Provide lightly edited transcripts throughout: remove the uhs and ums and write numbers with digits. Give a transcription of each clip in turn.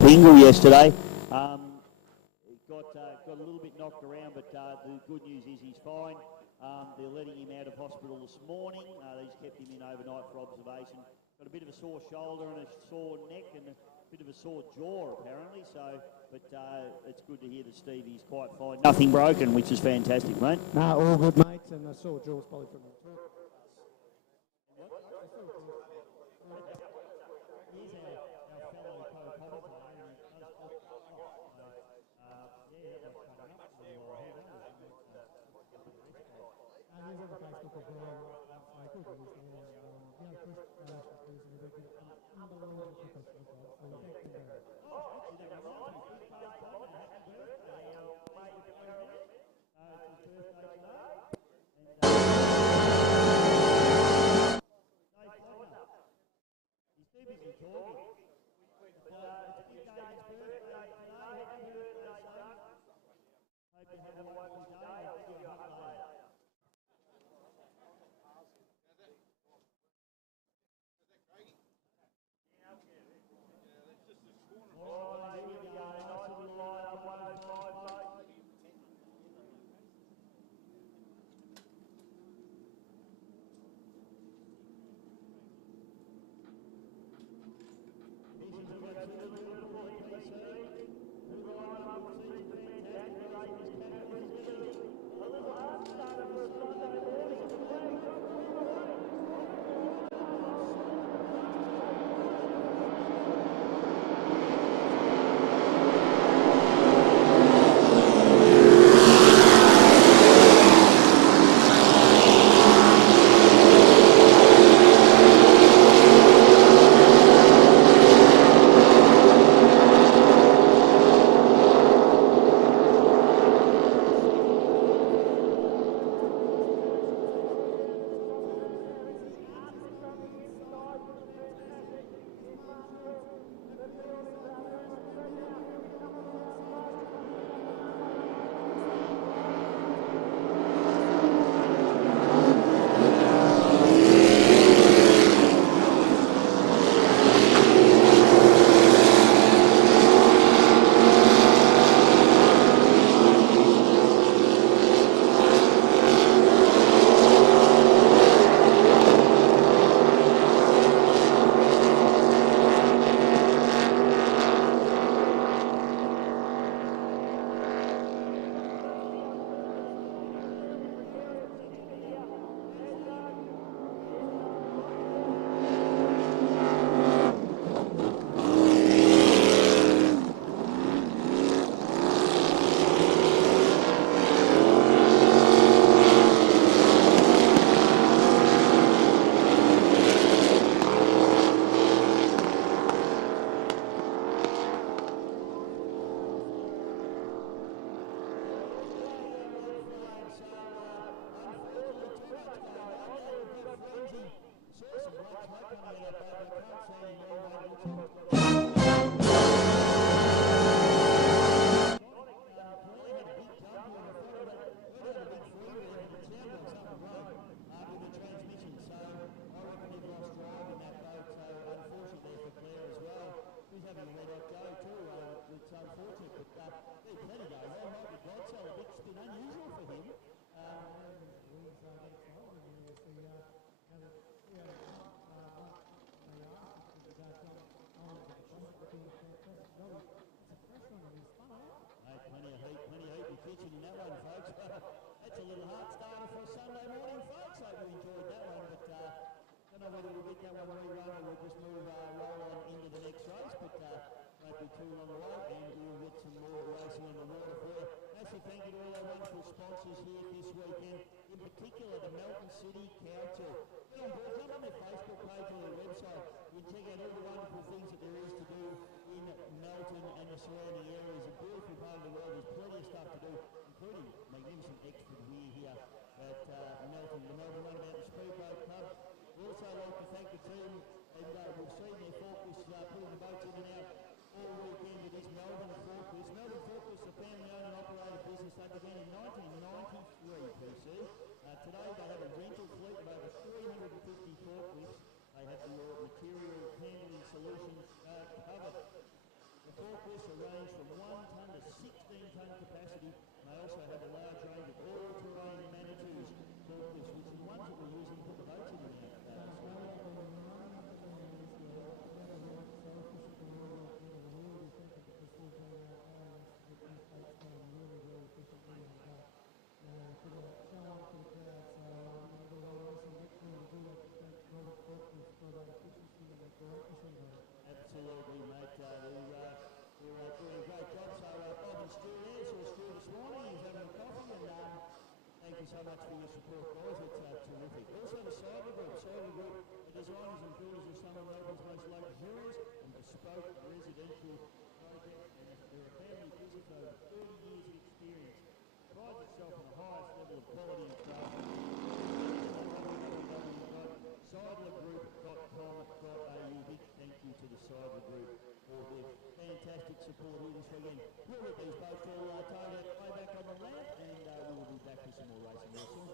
Bingle yesterday. Got a little bit knocked around, but the good news is he's fine. They're letting him out of hospital this morning. They just kept him in overnight for observation. Got a bit of a sore shoulder and a sore neck and a bit of a sore jaw apparently. So, but it's good to hear that Stevie's quite fine. Nothing broken, which is fantastic, mate. No, all good, mates, and a sore jaw's probably from the talk. Plenty of heat in that one, folks. That's a little hard starter for a Sunday morning, folks. City Council. Get on board, jump on their Facebook page or their website. You can check out all the wonderful things that there is to do in Melton and the surrounding areas. A beautiful part of the world. There's plenty of stuff to do, including magnificent Exford Weir here at Melton, the Melbourne Runabout and Speedboat Club. We'd also like to thank the team, and we've seen their forklifts putting the boats in and out all weekend with this Melbourne forklifts. Melbourne forklifts are a family-owned and operated business. They began in 1993, PC. Today they have a rental fleet of over 350 forklifts. They have your material handling solutions covered. The forklifts are ranged from 1 tonne to 16 tonne capacity. They also have a large range of all-terrain Manitous forklifts, which are the ones that we're using to put the boats in and out. Absolutely, mate. They're doing a great job. So Bob and Stu there, saw Stu this morning. He's having a coffee, and thank you so much for your support, guys. It's terrific. Also the Cyber Group. Cyber Group are designers and builders of some of Melbourne's most luxurious and bespoke residential projects, and they're a family business over 30 years of experience. Prides itself on the highest level of quality and craftsmanship. www.seidlergroup.com.au. Big thank you to the Seidler Group for their fantastic support here this weekend. We'll let these boats all target way back on the land, and we will be back with some more racing real soon.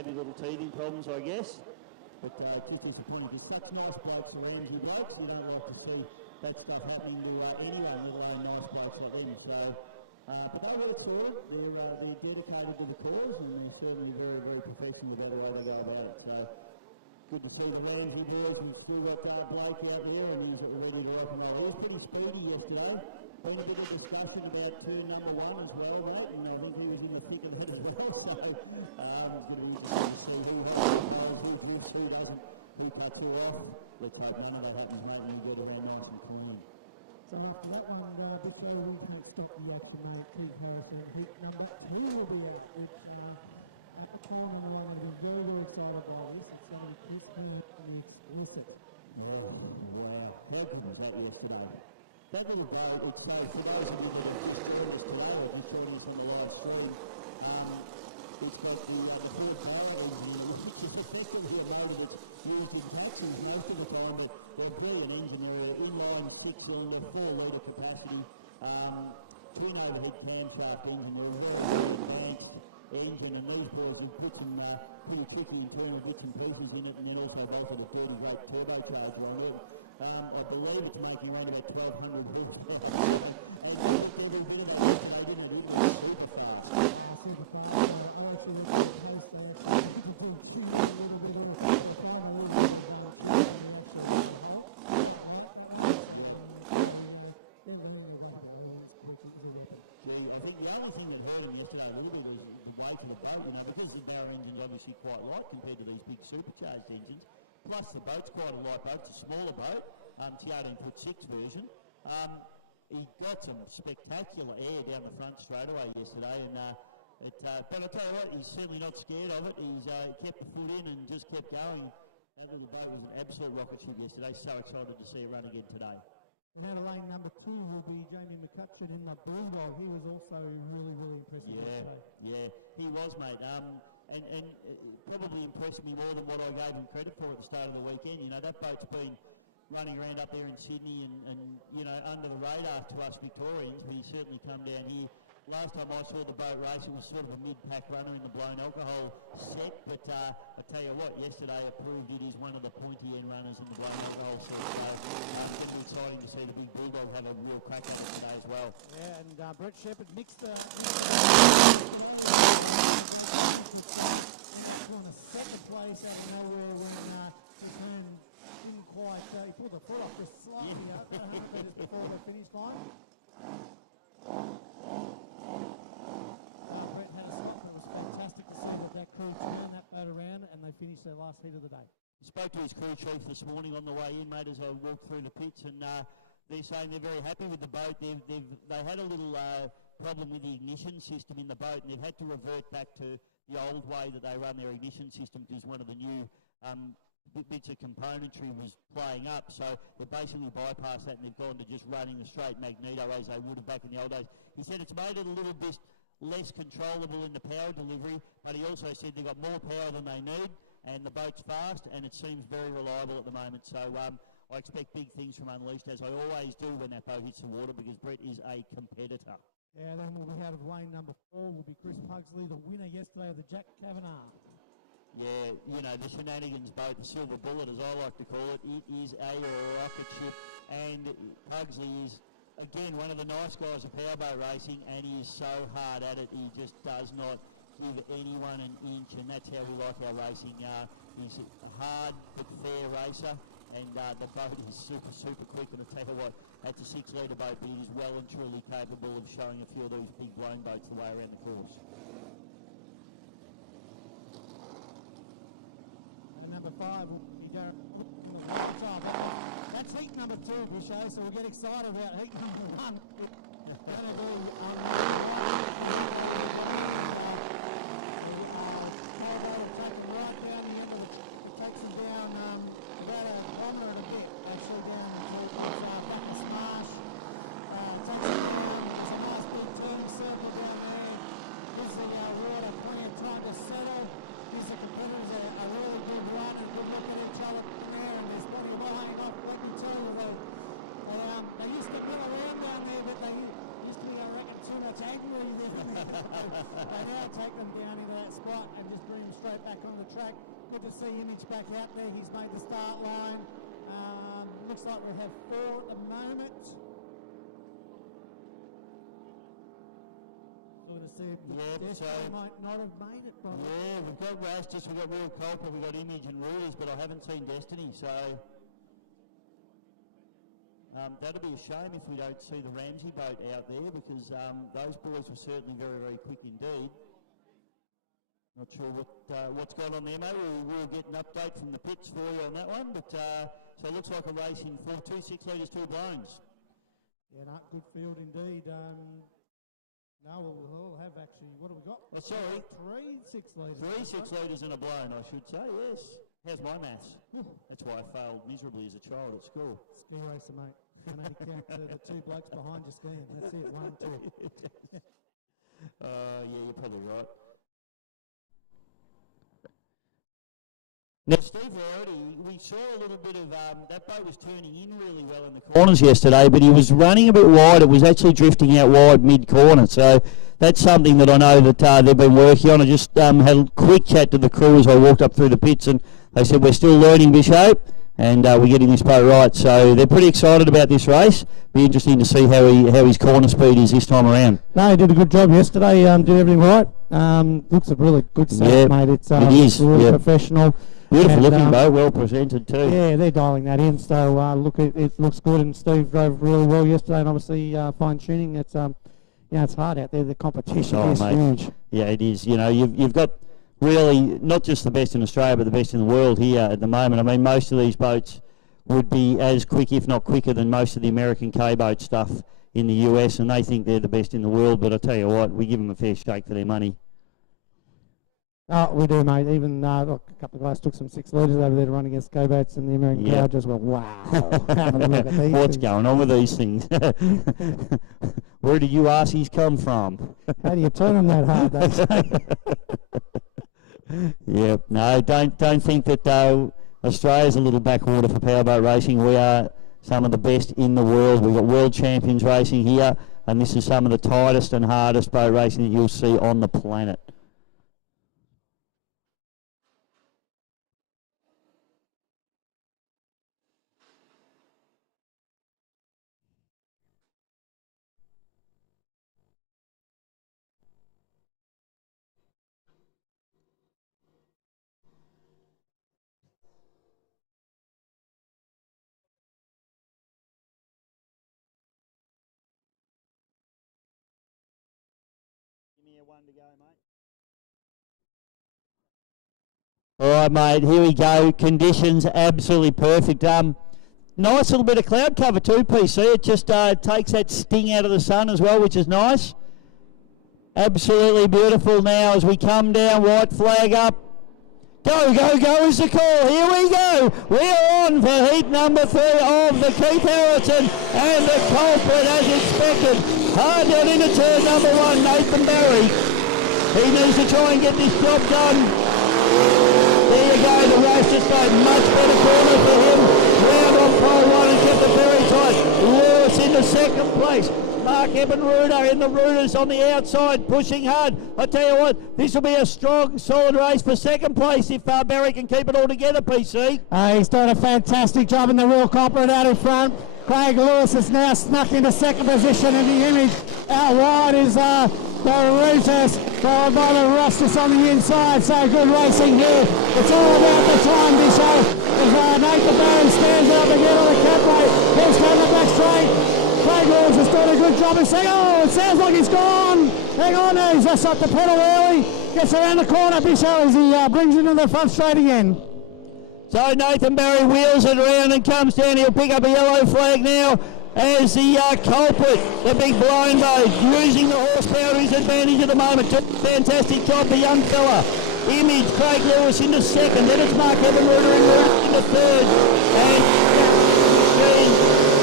having little teething problems, I guess. But just disappointing, because such nice blokes are Andrew blokes. We don't like to see that stuff happening to anyone, let alone nice blokes like them. So, but they work through it. They're dedicated to the cause, and they're certainly very, very professional about the way they go about it. So, good to see the Ramsey boys and still got that bloke out there, and he's ready to open up. He was pretty speedy yesterday. Been a bit of discussion about team number one as well, right? And I think he was in the thick of it as well. So, it's going to be interesting to see who who cuts who off. Let's hope none of that happens, mate, and you get it all nice and clean. So after that one, Big Joe, we can't stop the action, mate. Keith Harrison, heat number. He will be out. It's at the time and I'm very, very excited by this. It's something Chris Hill and exclusive. Wow. How good was that yesterday? That little goal, which goes for those of you that have just joined us today, or just joined us on the live stream, it's got the third barrels, which is effectively a load that's used in taxis most of the time, but they're brilliant engine. They're inline 6-cylinder, 4-litre capacity, 10 overhead camshaft engine. They're very, very advanced engine, and these boys have put some pretty tricky internal bits and pieces in it, and then also both of the 30-volt turbocharged on it. I believe it's making around about 1,200 horsepower. And they're doing that, they didn't really super fast. Super fast. I actually looked at the post there. A little bit of I think the only thing that happened yesterday a little bit was the weight of the boat, because the Bauer engine's obviously quite light compared to these big supercharged engines. Plus the boat's quite a light boat, it's a smaller boat, it's the 18'6" version. He got some spectacular air down the front straight away yesterday, and but I tell you what, he's certainly not scared of it. He's kept the foot in and just kept going. That little boat was an absolute rocket ship yesterday. So excited to see it run again today. Now to lane number 2 will be Jamie McCutcheon in the Bulldog. He was also really, really impressive. Yeah, he was, mate. And probably impressed me more than what I gave him credit for at the start of the weekend. You know, that boat's been running around up there in Sydney and you know, under the radar to us Victorians, but he's certainly come down here. Last time I saw the boat race, it was sort of a mid-pack runner in the blown alcohol set, but I tell you what, yesterday it proved it is one of the pointy end runners in the blown alcohol set, so it's going to be exciting to see the big Bulldog have a real crack at it today as well. Yeah, and Brett Shepherd mixed the... on a second place out of nowhere when he turned, didn't quite, he pulled the foot off just slightly up just before the finish line. Brett had a stop. It was fantastic to see that crew turned that boat around and they finished their last heat of the day. I spoke to his crew chief this morning on the way in, mate, as I walked through the pits, and they're saying they're very happy with the boat. They had a little problem with the ignition system in the boat, and they've had to revert back to the old way that they run their ignition system, because one of the new bits of componentry was playing up, so they basically bypassed that and they've gone to just running the straight magneto as they would have back in the old days. He said it's made it a little bit less controllable in the power delivery, but he also said they've got more power than they need, and the boat's fast, and it seems very reliable at the moment. So I expect big things from Unleashed, as I always do when that boat hits the water, because Brett is a competitor. Yeah, then we'll be out of lane number 4 will be Chris Hugsley, the winner yesterday of the Jack Kavanagh. Yeah, you know, the shenanigans boat, the silver bullet as I like to call it, it is a rocket ship, and Hugsley is, again, one of the nice guys of powerboat racing, and he is so hard at it, he just does not give anyone an inch, and that's how we like our racing. He's a hard but fair racer, and the boat is super, super quick, and I'll tell you what, that's a 6-litre boat, but it is well and truly capable of showing a few of these big blown boats the way around the course. Number 5 will be Darren. That's heat number 2, Boucher, so we'll get excited about heat number 1. It's going to be taking right down the end of it takes them down about a kilometre and a bit, actually down towards back to Smash. Takes them down, there's a nice big turning circle down there. Gives the water plenty of time to settle. Gives the competitors a really good run and good look at each other in there, and there's plenty of laying off. Let me tell you, they used to get around down there, but they used to be, I reckon, too much angry. They now take them down into that spot and just bring them straight back on track. Good to see Image back out there. He's made the start line. Looks like we have 4 at the moment. Good to see if Destiny might not have made it. Probably. Yeah, we've got Rastus, we've got Real Culper, we've got Image and Rulers, but I haven't seen Destiny, so that'll be a shame if we don't see the Ramsey boat out there, because those boys were certainly very, very quick indeed. Not sure what's going on there, mate. We'll get an update from the pits for you on that one. But so it looks like a race in 4, 2 6 litres, 2 blowns. Yeah, no, good field indeed. No, we'll have actually, what have we got? Oh, sorry. 3 6 litres. 3 6 litres and a blown, I should say, yes. How's my maths? That's why I failed miserably as a child at school. Ski racer, mate. Can only count the 2 blokes behind you skiing. That's it, 1, 2. Yeah, you're probably right. Now, Steve Rarity, we saw a little bit of, that boat was turning in really well in the corners yesterday, but he was running a bit wide. It was actually drifting out wide mid-corner, so that's something that I know that they've been working on. I just had a quick chat to the crew as I walked up through the pits, and they said we're still learning Bishop, and we're getting this boat right. So they're pretty excited about this race. Be interesting to see how his corner speed is this time around. No, he did a good job yesterday, did everything right. Looks a really good setup, mate. It is really professional. Beautiful looking boat, well presented too. Yeah, they're dialing that in, so look, it looks good, and Steve drove really well yesterday, and obviously fine tuning. It's it's hard out there. The competition is huge. Yeah, it is. You know, you've got really not just the best in Australia, but the best in the world here at the moment. I mean, most of these boats would be as quick, if not quicker, than most of the American K-boat stuff in the US, and they think they're the best in the world. But I tell you what, we give them a fair shake for their money. Oh, we do, mate. Even look, a couple of guys took some 6 litres over there to run against Go-Boats, and the American crowd just went, wow. Having a look at these What's going on with these things? Where do you Arsies come from? How do you turn them that hard, they say? Yep. No, don't think that Australia's a little backwater for powerboat racing. We are some of the best in the world. We've got world champions racing here, and this is some of the tightest and hardest boat racing that you'll see on the planet. One to go, mate. All right, mate, here we go. Conditions absolutely perfect. Nice little bit of cloud cover too, PC. It just takes that sting out of the sun as well, which is nice. Absolutely beautiful now as we come down, white flag up. Go, go, go is the call. Here we go. We're on for heat number 3 of the Keith Harrison, and the culprit as expected. Hard down into turn number 1, Nathan Barry. He needs to try and get this job done. There you go, the race just made much better corner for him. Round on pole 1 and kept it very tight. Lewis into 2nd place. Mark Ebenruder in the Ruders on the outside, pushing hard. I tell you what, this will be a strong, solid race for 2nd place if Barry can keep it all together, PC. He's done a fantastic job in the Royal Culprit out in front. Craig Lewis has now snuck into 2nd position in the Image. Out wide is the Rooters, followed by the Rustus on the inside. So good racing here. It's all about the time, Bisho. As Nathan Barry stands up again on the catway. He's down the back straight. Craig Lewis has done a good job in saying, oh, it sounds like he's gone. Hang on now, he's just up the pedal early. Gets around the corner, Bisho, as he brings it into the front straight again. So Nathan Barry wheels it around and comes down. He'll pick up a yellow flag now as the culprit, the big blind boat, using the horsepower to his advantage at the moment. Fantastic job, the young fella. Image, Craig Lewis into 2nd. Then it's Mark Ebenruder into 3rd. And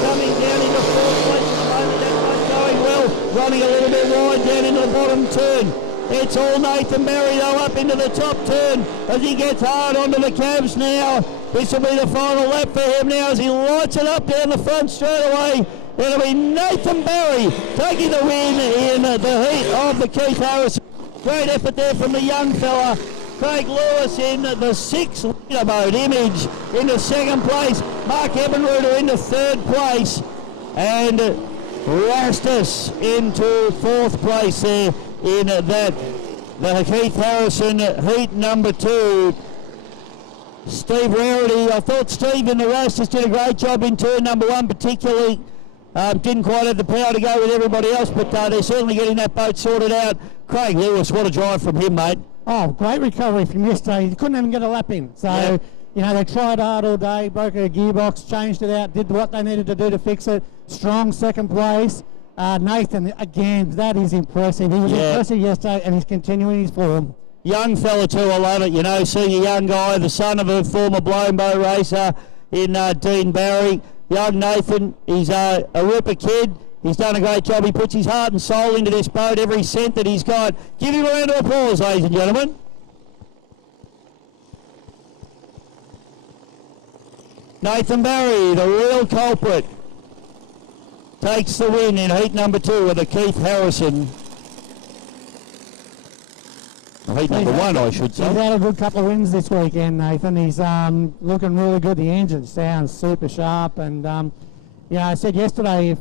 coming down into 4th place at the moment. That one's going well. Running a little bit wide down into the bottom turn. It's all Nathan Barry though up into the top turn as he gets hard onto the cabs now. This will be the final lap for him now as he lights it up down the front straight away. It'll be Nathan Barry taking the win in the heat of the Keith Harrison. Great effort there from the young fella. Craig Lewis in the 6 leaderboat. Image into second place. Mark Ebenruder into third place. And Rastus into fourth place there in that. The Keith Harrison heat number 2. Steve Rarity, I thought Steve in the Rastus did a great job in turn number 1 particularly. Didn't quite have the power to go with everybody else, but they're certainly getting that boat sorted out. Craig Lewis, what a drive from him, mate. Oh, great recovery from yesterday. He couldn't even get a lap in. So, you know, they tried hard all day, broke a gearbox, changed it out, did what they needed to do to fix it. Strong second place. Nathan, again, that is impressive. He was impressive yesterday, and he's continuing his form. Young fella too, I love it. You know, seeing a young guy, the son of a former blown bow racer in Dean Barry. Young Nathan, he's a ripper kid. He's done a great job. He puts his heart and soul into this boat, every cent that he's got. Give him a round of applause, ladies and gentlemen. Nathan Barry, the real culprit, takes the win in heat number 2 with a Keith Harrison. Heat number 1, I should say. He's had a good couple of wins this weekend, Nathan. He's looking really good. The engine sounds super sharp. And, you know, I said yesterday, if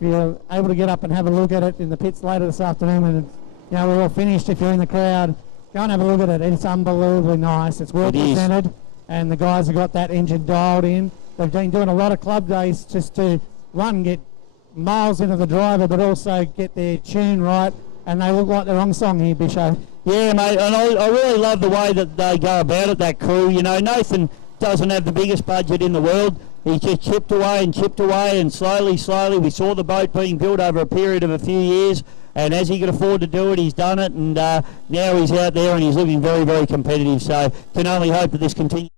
you're able to get up and have a look at it in the pits later this afternoon when, you know, we're all finished, if you're in the crowd, go and have a look at it. It's unbelievably nice. It's well presented. And the guys have got that engine dialed in. They've been doing a lot of club days just to, one, get miles into the driver, but also get their tune right. And they look like they're on song here, Bisho. Yeah, mate, and I really love the way that they go about it, that crew. You know, Nathan doesn't have the biggest budget in the world. He just chipped away, and slowly, we saw the boat being built over a period of a few years, and as he could afford to do it, he's done it, and now he's out there and he's looking very, very competitive, so can only hope that this continues.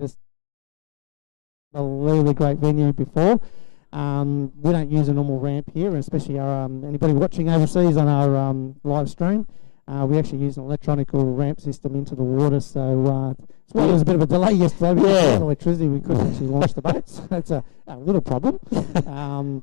just unbelievably great venue before. We don't use a normal ramp here, especially our anybody watching overseas on our live stream. We actually use an electronical ramp system into the water, so that's why there was a bit of a delay yesterday because without electricity we couldn't actually launch the boats. That's a little problem.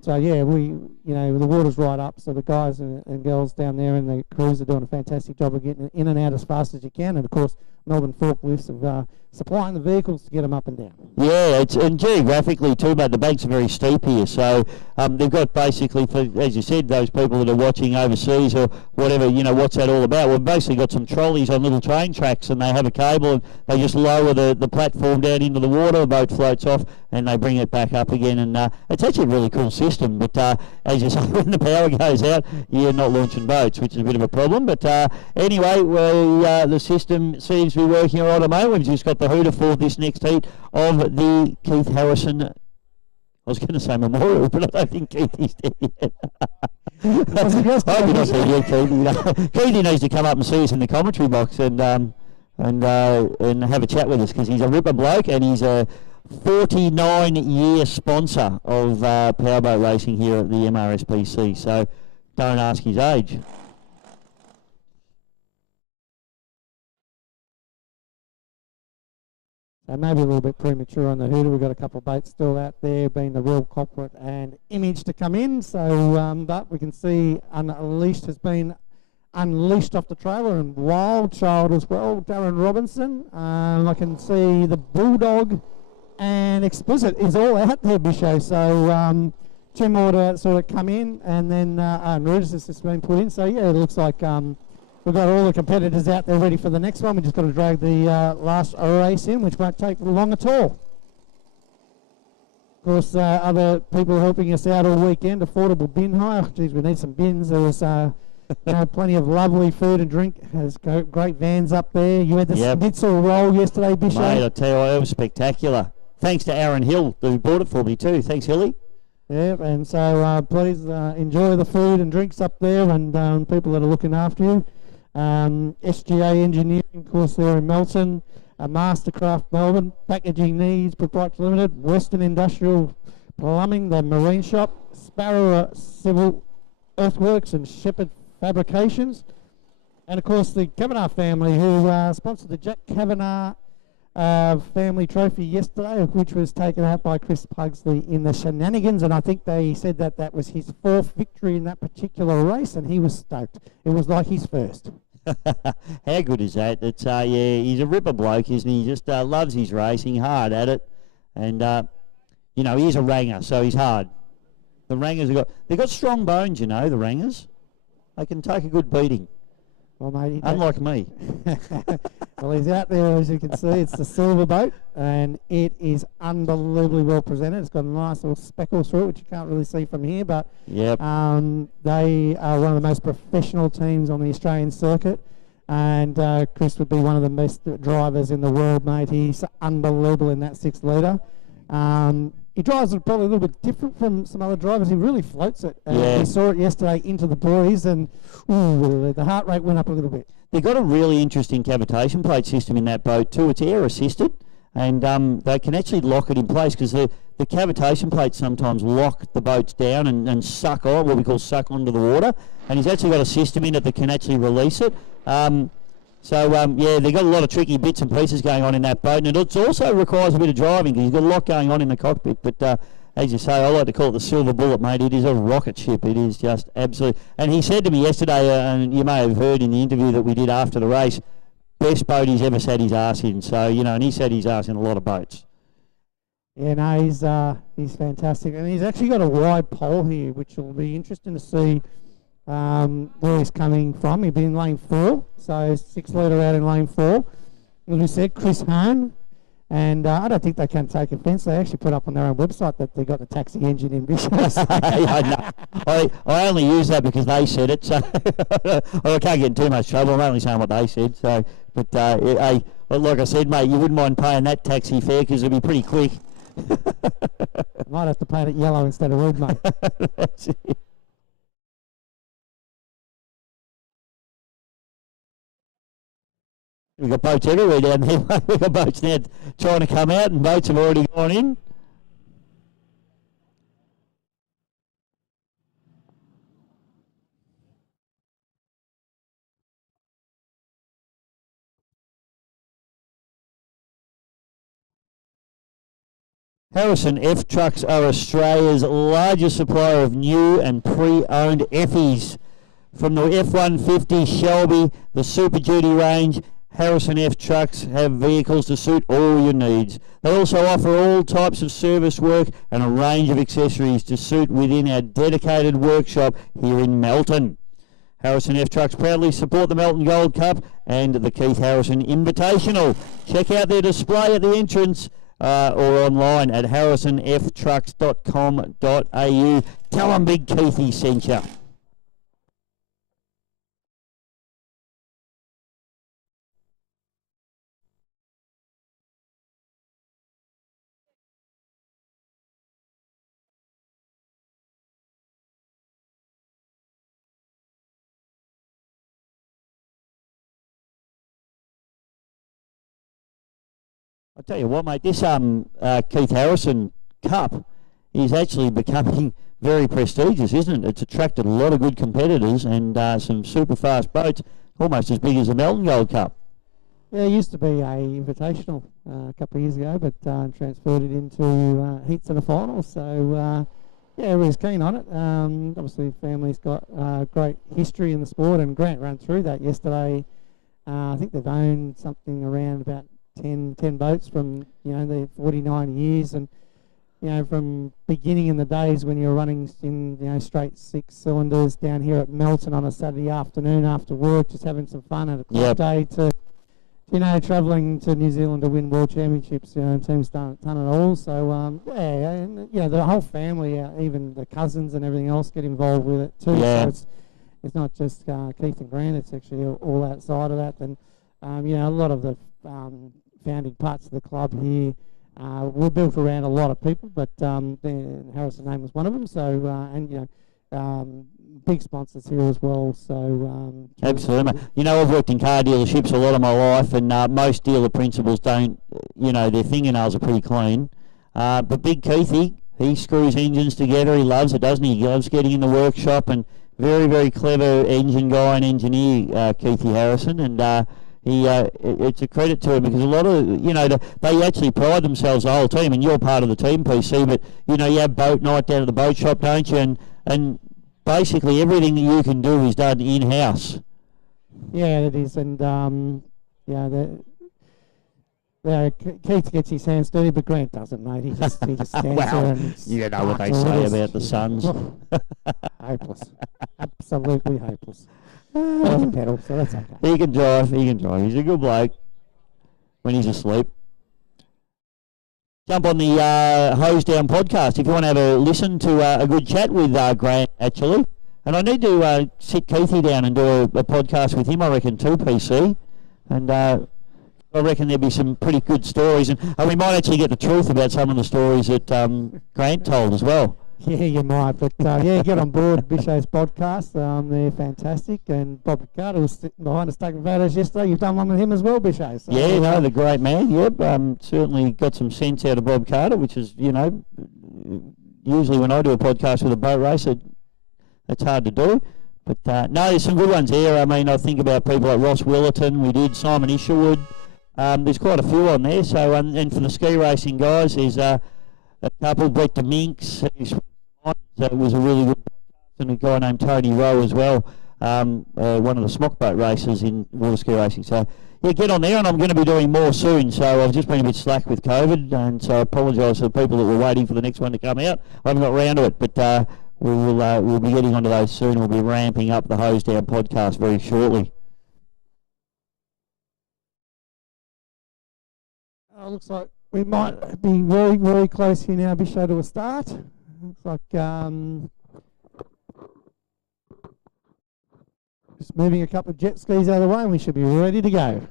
So yeah, the water's right up, so the guys and girls down there and the crews are doing a fantastic job of getting in and out as fast as you can, and of course Melbourne forklifts of supplying the vehicles to get them up and down. Yeah, and geographically too, but the banks are very steep here, so they've got basically, for, as you said, those people that are watching overseas or whatever, what's that all about? We've basically got some trolleys on little train tracks, and they have a cable, and they just lower the platform down into the water, the boat floats off, and they bring it back up again, and it's actually a really cool system, but as you say, when the power goes out, you're not launching boats, which is a bit of a problem, but anyway, the system seems to be working all right at the moment. We've just got the hooter for this next heat of the Keith Harrison, I was going to say memorial, but I don't think Keith is there yet. I hope you're not there yet, Keith. Keith needs to come up and see us in the commentary box and have a chat with us, because he's a ripper bloke and he's a 49-year sponsor of powerboat racing here at the MRSPC, so don't ask his age. Maybe a little bit premature on the hooter. We've got a couple of boats still out there, being the Real Culprit and Image to come in. So, but we can see Unleashed has been unleashed off the trailer, and Wild Child as well, Darren Robinson. I can see the Bulldog and Explicit is all out there, Bisho. So, two more to sort of come in, and then Regis has just been put in. So, yeah, it looks like we've got all the competitors out there ready for the next one. We've just got to drag the last race in, which won't take long at all. Of course, other people helping us out all weekend, affordable bin hire. Geez, we need some bins. There was plenty of lovely food and drink. There's great vans up there. You had the schnitzel roll yesterday, Bishop. Mate, I tell you what, it was spectacular. Thanks to Aaron Hill, who bought it for me too. Thanks, Hilly. Yeah, and so please enjoy the food and drinks up there, and people that are looking after you. SGA Engineering, of course, there in Melton, Mastercraft Melbourne, Packaging Needs Proprietary Limited, Western Industrial Plumbing, the Marine Shop, Sparrow Civil Earthworks and Shepherd Fabrications, and of course the Kavanagh family, who sponsored the Jack Kavanagh family trophy yesterday, which was taken out by Chris Pugsley in the Shenanigans, and I think they said that was his 4th victory in that particular race, and he was stoked. It was like his first. How good is that? It's yeah, he's a ripper bloke, isn't he? He just loves his racing, hard at it, and he's a ranger, so he's hard. The rangers they've got strong bones, the rangers. They can take a good beating. Well, mate, unlike me. Well, he's out there, as you can see. It's the silver boat, and it is unbelievably well presented. It's got a nice little speckle through it, which you can't really see from here, but they are one of the most professional teams on the Australian circuit, and Chris would be one of the best drivers in the world, mate. He's unbelievable in that 6 litre. He drives it probably a little bit different from some other drivers. He really floats it. We saw it yesterday into the breeze, and the heart rate went up a little bit. They've got a really interesting cavitation plate system in that boat too. It's air assisted, and they can actually lock it in place, because the cavitation plates sometimes lock the boats down and suck on, what we call suck onto the water, and he's actually got a system in it that can actually release it. They've got a lot of tricky bits and pieces going on in that boat, and it also requires a bit of driving, because you've got a lot going on in the cockpit. But as you say, I like to call it the silver bullet, mate. It is a rocket ship. It is just absolute. And he said to me yesterday, and you may have heard in the interview that we did after the race, best boat he's ever sat his ass in. So, and he sat his ass in a lot of boats. Yeah, no, he's fantastic. And he's actually got a wide pole here, which will be interesting to see where he's coming from. He'll be in lane 4, so 6 litre out in lane 4. As we said, Chris Hahn, and I don't think they can take offence. They actually put up on their own website that they got the taxi engine in Bishops. I only use that because they said it, so I can't get in too much trouble. I'm only saying what they said. So, but like I said, mate, you wouldn't mind paying that taxi fare, because it'll be pretty quick. Might have to paint it yellow instead of red, mate. That's it. We've got boats everywhere down there. We've got boats now trying to come out, and boats have already gone in. Harrison F Trucks are Australia's largest supplier of new and pre-owned Effies. From the F-150 Shelby, the Super Duty range, Harrison F Trucks have vehicles to suit all your needs. They also offer all types of service work and a range of accessories to suit within our dedicated workshop here in Melton. Harrison F Trucks proudly support the Melton Gold Cup and the Keith Harrison Invitational. Check out their display at the entrance or online at harrisonftrucks.com.au. Tell them Big Keithy sent you. I tell you what, mate, this Keith Harrison Cup is actually becoming very prestigious, isn't it? It's attracted a lot of good competitors and some super fast boats, almost as big as the Melton Gold Cup. Yeah, it used to be a invitational a couple of years ago, but transferred it into heats and a final. So yeah, everybody's keen on it. Obviously, family's got great history in the sport, and Grant ran through that yesterday. I think they've owned something around about 10 boats from, the 49 years, and from beginning in the days when you were running in straight 6 cylinders down here at Melton on a Saturday afternoon after work, just having some fun at a club day, to travelling to New Zealand to win world championships. Teams done it all. So the whole family, even the cousins and everything else, get involved with it too. So it's not just Keith and Grant, it's actually all outside of that. And a lot of the founding parts of the club here were built around a lot of people, but Harrison name was one of them. So big sponsors here as well. So absolutely. I've worked in car dealerships a lot of my life, and most dealer principals don't. Their fingernails are pretty clean. But Big Keithy, he screws engines together. He loves it, doesn't he? He loves getting in the workshop, and very, very clever engine guy and engineer, Keithy Harrison, and. It's a credit to him, because a lot of, they actually pride themselves, the whole team, and you're part of the team, PC, but, you have boat night down at the boat shop, don't you? And basically everything that you can do is done in-house. Yeah, it is, and, Keith gets his hands dirty, but Grant doesn't, mate. He just stands there and... You know what they say about the Suns. Hopeless. Absolutely hopeless. Doesn't pedal, so that's okay. He can drive. He's a good bloke when he's asleep. Jump on the Hose Down podcast if you want to have a listen to a good chat with Grant, actually. And I need to sit Keithy down and do a podcast with him, I reckon, too, PC. And I reckon there'll be some pretty good stories. And we might actually get the truth about some of the stories that Grant told as well. Yeah, you might, but get on board Bisho's podcast. They're fantastic, and Bob Ricardo was sitting behind us taking photos yesterday. You've done one with him as well, Bisho. So, the great man. Yep, certainly got some sense out of Bob Carter, which is, usually when I do a podcast with a boat racer, it's hard to do. But no, there's some good ones here. I mean, I think about people like Ross Willerton. We did Simon Isherwood. There's quite a few on there. So, and for the ski racing guys, there's a couple, Brett DeMinks, was a really good podcast, and a guy named Tony Rowe as well, one of the smock boat racers in water ski racing. So, get on there, and I'm going to be doing more soon. So I've just been a bit slack with COVID, and so I apologise to the people that were waiting for the next one to come out. I haven't got round to it, but we'll be getting onto those soon. We'll be ramping up the Hose Down podcast very shortly. Looks like we might be very, very close here now, Bisho, to a start. Looks like just moving a couple of jet skis out of the way, and we should be ready to go.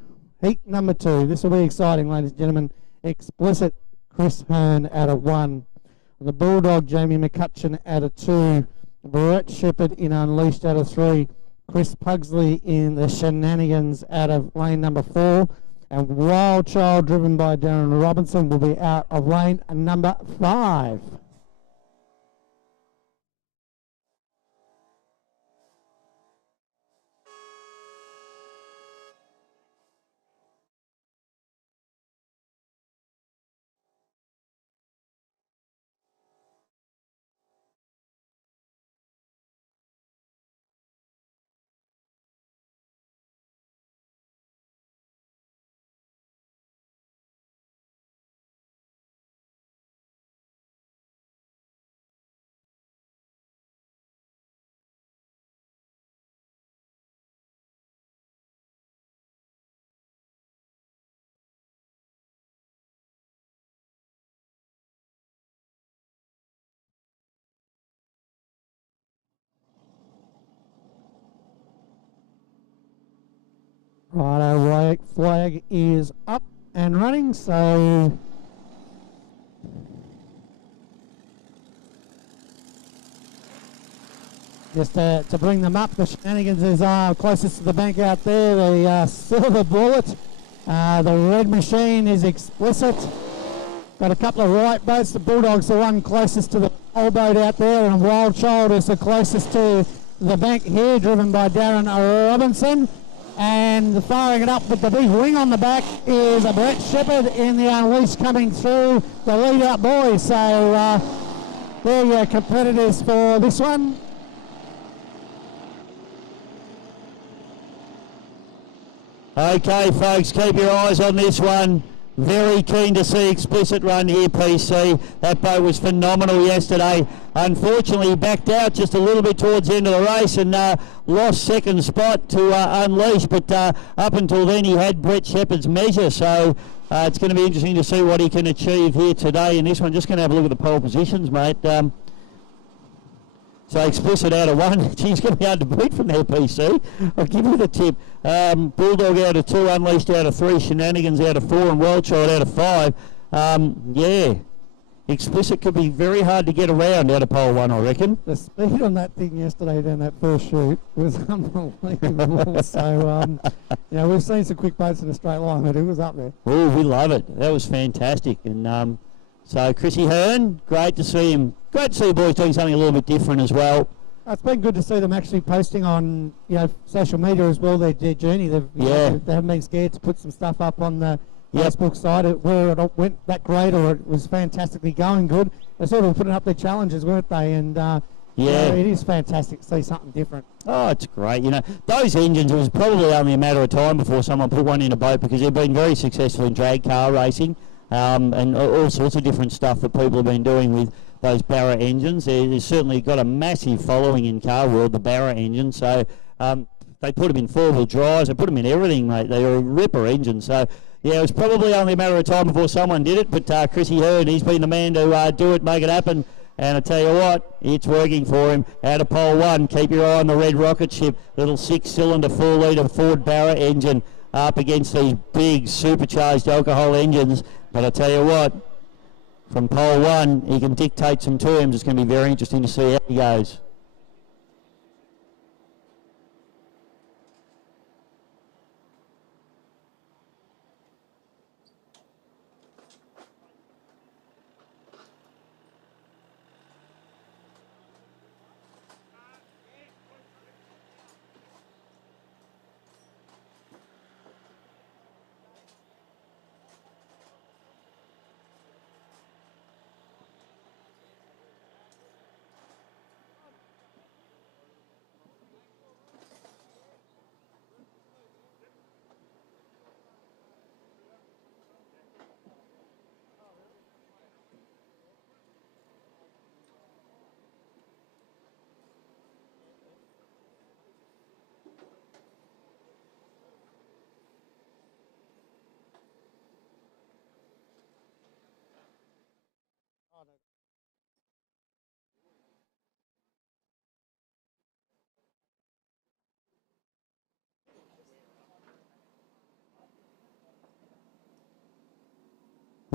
Heat number 2. This will be exciting, ladies and gentlemen. Explicit, Chris Hearn out of 1. The Bulldog, Jamie McCutcheon out of 2. Brett Shepherd in Unleashed out of 3. Chris Pugsley in the Shenanigans out of lane number 4. And Wild Child, driven by Darren Robinson, will be out of lane number 5. Righto, white flag is up and running, so just to bring them up, the Shenanigans is closest to the bank out there, the Silver Bullet, the Red Machine is Explicit. Got a couple of right boats, the Bulldogs the one closest to the old boat out there, and Wild Child is the closest to the bank here, driven by Darren Robinson. And firing it up with the big wing on the back is a Brett Shepherd in the Unleashed coming through the lead out boys. So they're your competitors for this one. Okay, folks, keep your eyes on this one. Very keen to see Explicit run here, PC. That boat was phenomenal yesterday. Unfortunately, he backed out just a little bit towards the end of the race and lost second spot to Unleashed. But up until then, he had Brett Shepherd's measure. So it's going to be interesting to see what he can achieve here today in this one. Just going to have a look at the pole positions, mate. So Explicit out of 1. Geez, going to be hard to beat from there, PC. I'll give you the tip. Bulldog out of 2, Unleashed out of 3, Shenanigans out of 4, and Wild Child out of 5. Yeah, Explicit could be very hard to get around out of pole 1, I reckon. The speed on that thing yesterday down that first shoot was unbelievable. So, you know, we've seen some quick boats in a straight line, but it was up there. Oh, we love it. That was fantastic. And so Chrissy Hearn, great to see him. Great to see the boys doing something a little bit different as well. It's been good to see them actually posting on, you know, social media as well, their journey. They haven't been scared to put some stuff up on the Facebook side where it went that great or it was fantastically going good. They're sort of putting up their challenges, weren't they? And you know, it is fantastic to see something different. Oh, it's great. You know, those engines, it was probably only a matter of time before someone put one in a boat because they've been very successful in drag car racing and all sorts of different stuff that people have been doing with those Barra engines. They've certainly got a massive following in car world, the Barra engine. So they put them in four-wheel drives. They put them in everything, mate. They are a ripper engine. So, yeah, it was probably only a matter of time before someone did it. But Chrissy Hearn, he's been the man to do it, make it happen. And I tell you what, it's working for him. Out of pole 1, keep your eye on the red rocket ship. Little 6-cylinder, 4-litre Ford Barra engine up against these big supercharged alcohol engines. But I tell you what, from pole 1, he can dictate some terms. It's going to be very interesting to see how he goes.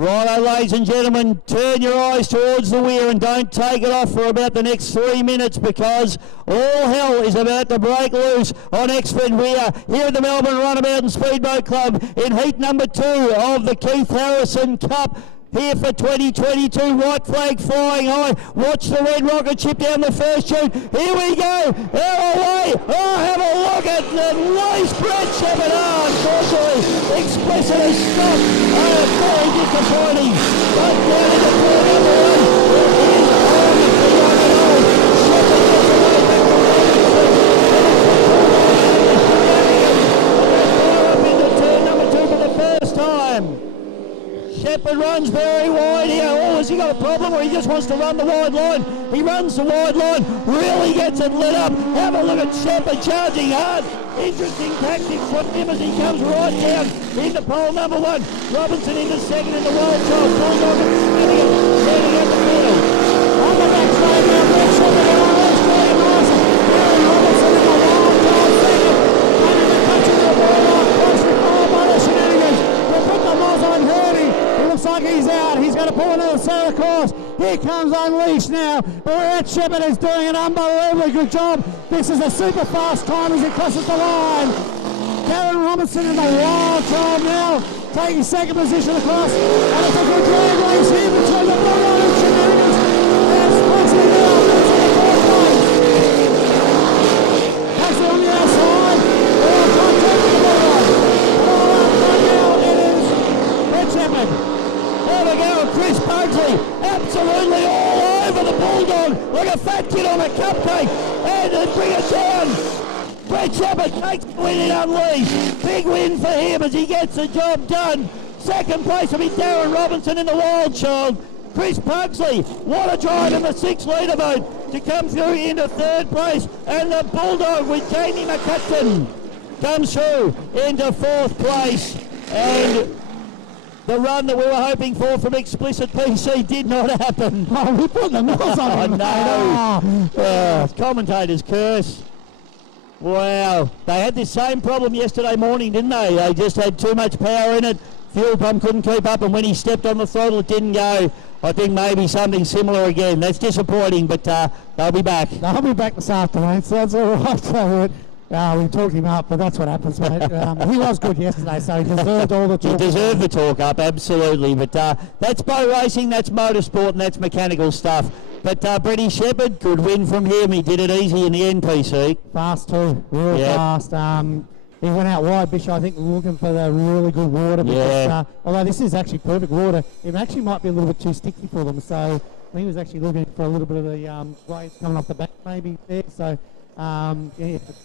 Righto, ladies and gentlemen, turn your eyes towards the weir and don't take it off for about the next 3 minutes because all hell is about to break loose on Exford Weir here at the Melbourne Runabout and Speedboat Club in heat number 2 of the Keith Harrison Cup. Here for 2022, white flag flying high. Watch the red rocket chip down the first chute. Here we go. Out away. Oh, have a look at the race. Brett Shepherd. Oh, unfortunately, Explicit has stopped. Oh, very disappointing. But down into turn number 1. It is on the rocket hole. Shepherd gets away back to up into turn number 2 for the first time. Shepherd runs very wide here. Oh, has he got a problem or he just wants to run the wide line? He runs the wide line, really gets it lit up. Have a look at Shepherd charging hard. Interesting tactics from him as he comes right down into pole number 1. Robinson into second in the Wild Child. Bulldog and Smitty setting at the field. On the next road now, Brett Shepherd and Australian Marshall. Aaron Robinson in the Wild Child second. Under the touching the ball off. Close to all by the shenanigans. They put the moz on Herbie. Looks like he's out. He's going to pull another set of the course. Here comes Unleashed now. Brett Shepherd is doing an unbelievably good job. This is a super fast time as he crosses the line. Karen Robinson in the Wild Child now, taking second position across. And it's a good drag race here between the Bulldog and Shenanigans. There's Huxley now. That's in the fourth place. Huxley on the outside. Oh, contact with the Bulldog. Oh, right now it is Brett Shepherd. There we go, Chris Pugsley, absolutely all over the Bulldog, like a fat kid on a cupcake, and then bring it down. Brett Shepherd takes the win in Unleashed. Big win for him as he gets the job done. Second place will be Darren Robinson in the Wild Child. Chris Pugsley, what a drive in the 6-litre boat to come through into third place, and the Bulldog with Jamie McCutcheon comes through into fourth place. And the run that we were hoping for from Explicit PC did not happen. Oh, we put the nose on him. No. Commentator's curse. Wow. They had this same problem yesterday morning, didn't they? They just had too much power in it. Fuel pump couldn't keep up, and when he stepped on the throttle, it didn't go. I think maybe something similar again. That's disappointing, but they'll be back. They'll be back this afternoon, so that's all right. So we talked him up, but that's what happens, mate. He was good yesterday, so he deserved all the talk. He deserved the talk up, absolutely. But that's boat racing, that's motorsport, and that's mechanical stuff. But Brett Shepherd, good win from him. He did it easy in the end, PC. Fast too, real fast. He went out wide, Bishop, I think, looking for the really good water. Because, although this is actually perfect water, it actually might be a little bit too sticky for them. So he was actually looking for a little bit of the waves coming off the back maybe there. So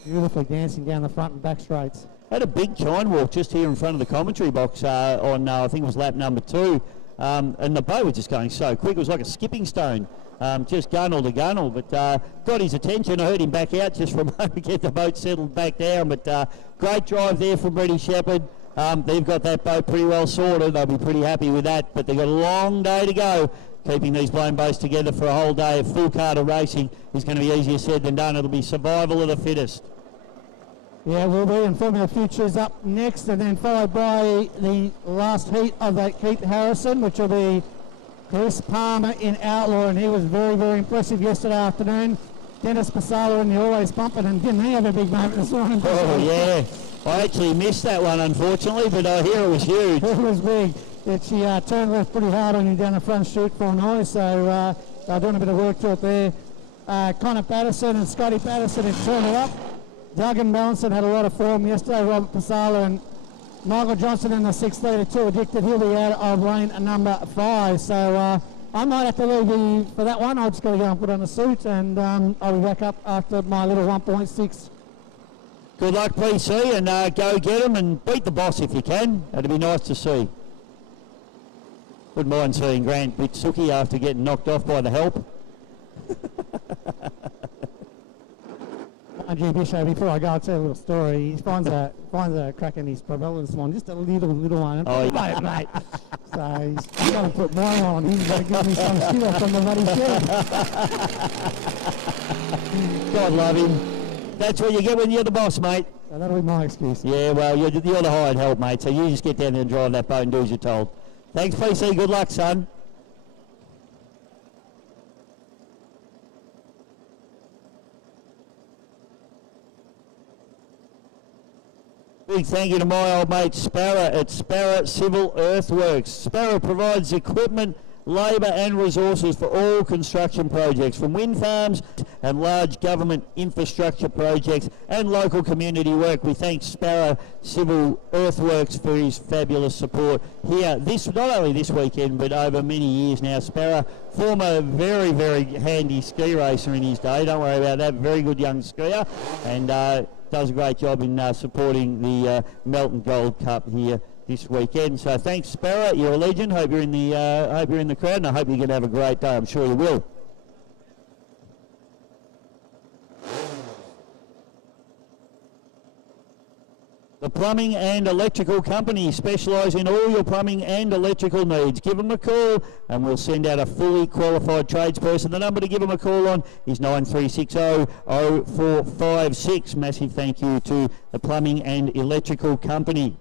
beautifully dancing down the front and back straights. Had a big chine walk just here in front of the commentary box on, I think it was lap number 2. And the boat was just going so quick. It was like a skipping stone. Just gunnel to gunnel, but got his attention. I heard him back out just for a moment to get the boat settled back down. But great drive there from Brett Shepherd. They've got that boat pretty well sorted. They'll be pretty happy with that. But they've got a long day to go. Keeping these blown boats together for a whole day of full card of racing is going to be easier said than done. It'll be survival of the fittest. Yeah, we'll be in Formula Futures up next, and then followed by the last heat of that Keith Harrison, which will be Chris Palmer in Outlaw, and he was very, very impressive yesterday afternoon. Dennis Pasala in the Always Pumping, and didn't he have a big moment this morning? Oh, yeah. I actually missed that one, unfortunately, but I hear it was huge. It was big. She turned left pretty hard on you down the front chute for noise, so they're doing a bit of work to it there. Connor Patterson and Scotty Patterson have turned it up. Duggan Melanson had a lot of form yesterday. Robert Pasala and Michael Johnson in the 6-litre 2 Addicted. He'll be out of lane number 5. So I might have to leave you for that one. I've just got to go and put on a suit, and I'll be back up after my little 1.6. Good luck, PC, and go get them and beat the boss if you can. That'd be nice to see. Wouldn't mind seeing Grant Bitsuki after getting knocked off by the help. Andrew Bishop, before I go, I'll tell you a little story. He finds a crack in his propeller this morning, just a little one. Oh, yeah. Mate. So he's going to put mine on. He's going to give me some shit off from the bloody shed. God love him. That's what you get when you're the boss, mate. So that'll be my excuse. Yeah, well, you're the hired help, mate, so you just get down there and drive that boat and do as you're told. Thanks, PC. Good luck, son. Big thank you to my old mate Sparrow at Sparrow Civil Earthworks. Sparrow provides equipment, labour and resources for all construction projects, from wind farms and large government infrastructure projects and local community work. We thank Sparrow Civil Earthworks for his fabulous support here, not only this weekend but over many years now. Sparrow, former very, very handy ski racer in his day, don't worry about that, very good young skier, and does a great job in supporting the Melton Gold Cup here this weekend. So thanks, Sparrow. You're a legend. Hope you're in the crowd, and I hope you're going to have a great day. I'm sure you will. The Plumbing and Electrical Company specialise in all your plumbing and electrical needs. Give them a call and we'll send out a fully qualified tradesperson. The number to give them a call on is 9360 0456. Massive thank you to the Plumbing and Electrical Company.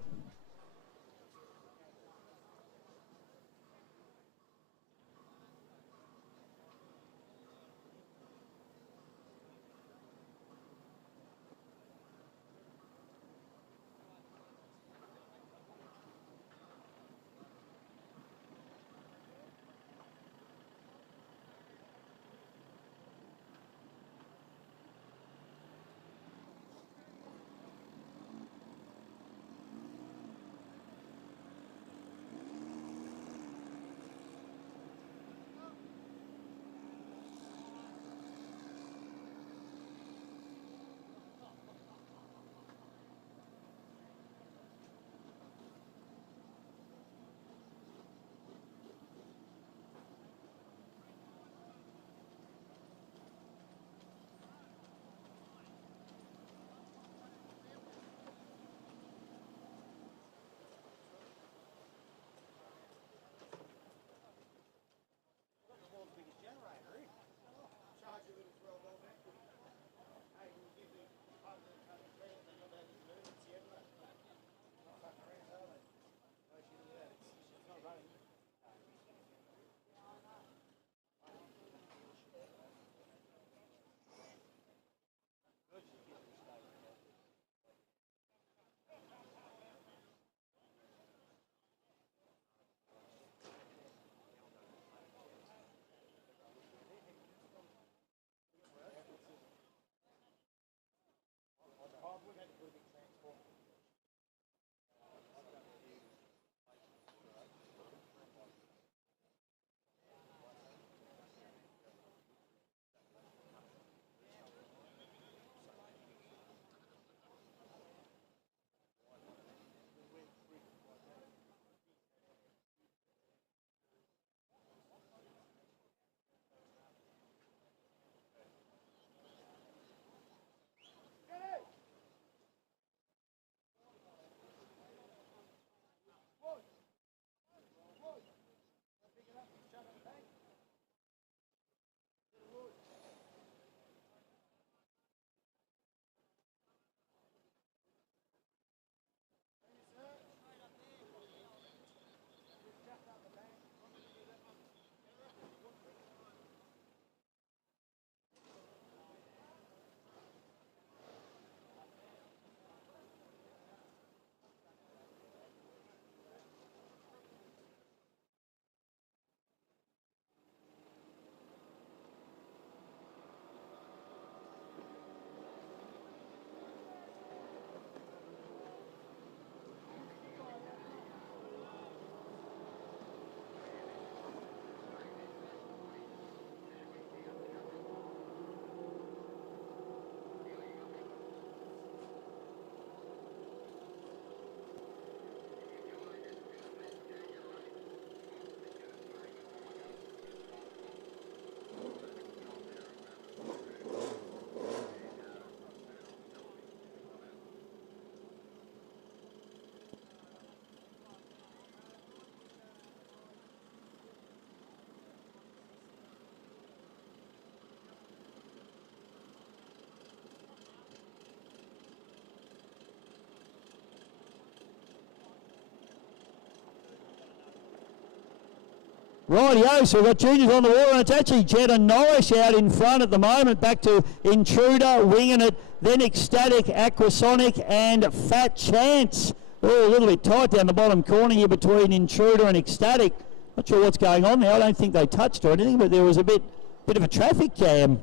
Rightio, so we've got juniors on the water, and it's actually Jed and Norris out in front at the moment. Back to Intruder, winging it, then Ecstatic, Aquasonic, and Fat Chance. Oh, a little bit tight down the bottom corner here between Intruder and Ecstatic. Not sure what's going on there. I don't think they touched or anything, but there was a bit of a traffic jam,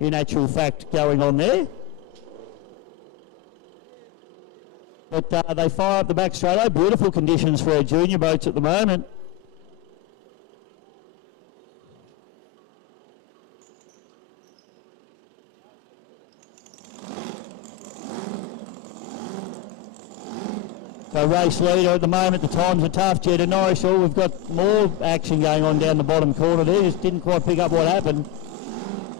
in actual fact, going on there. But they fire up the back straight. Oh, beautiful conditions for our junior boats at the moment. So race leader at the moment, the times are tough. Jed and Norris, we've got more action going on down the bottom corner there. Just didn't quite pick up what happened.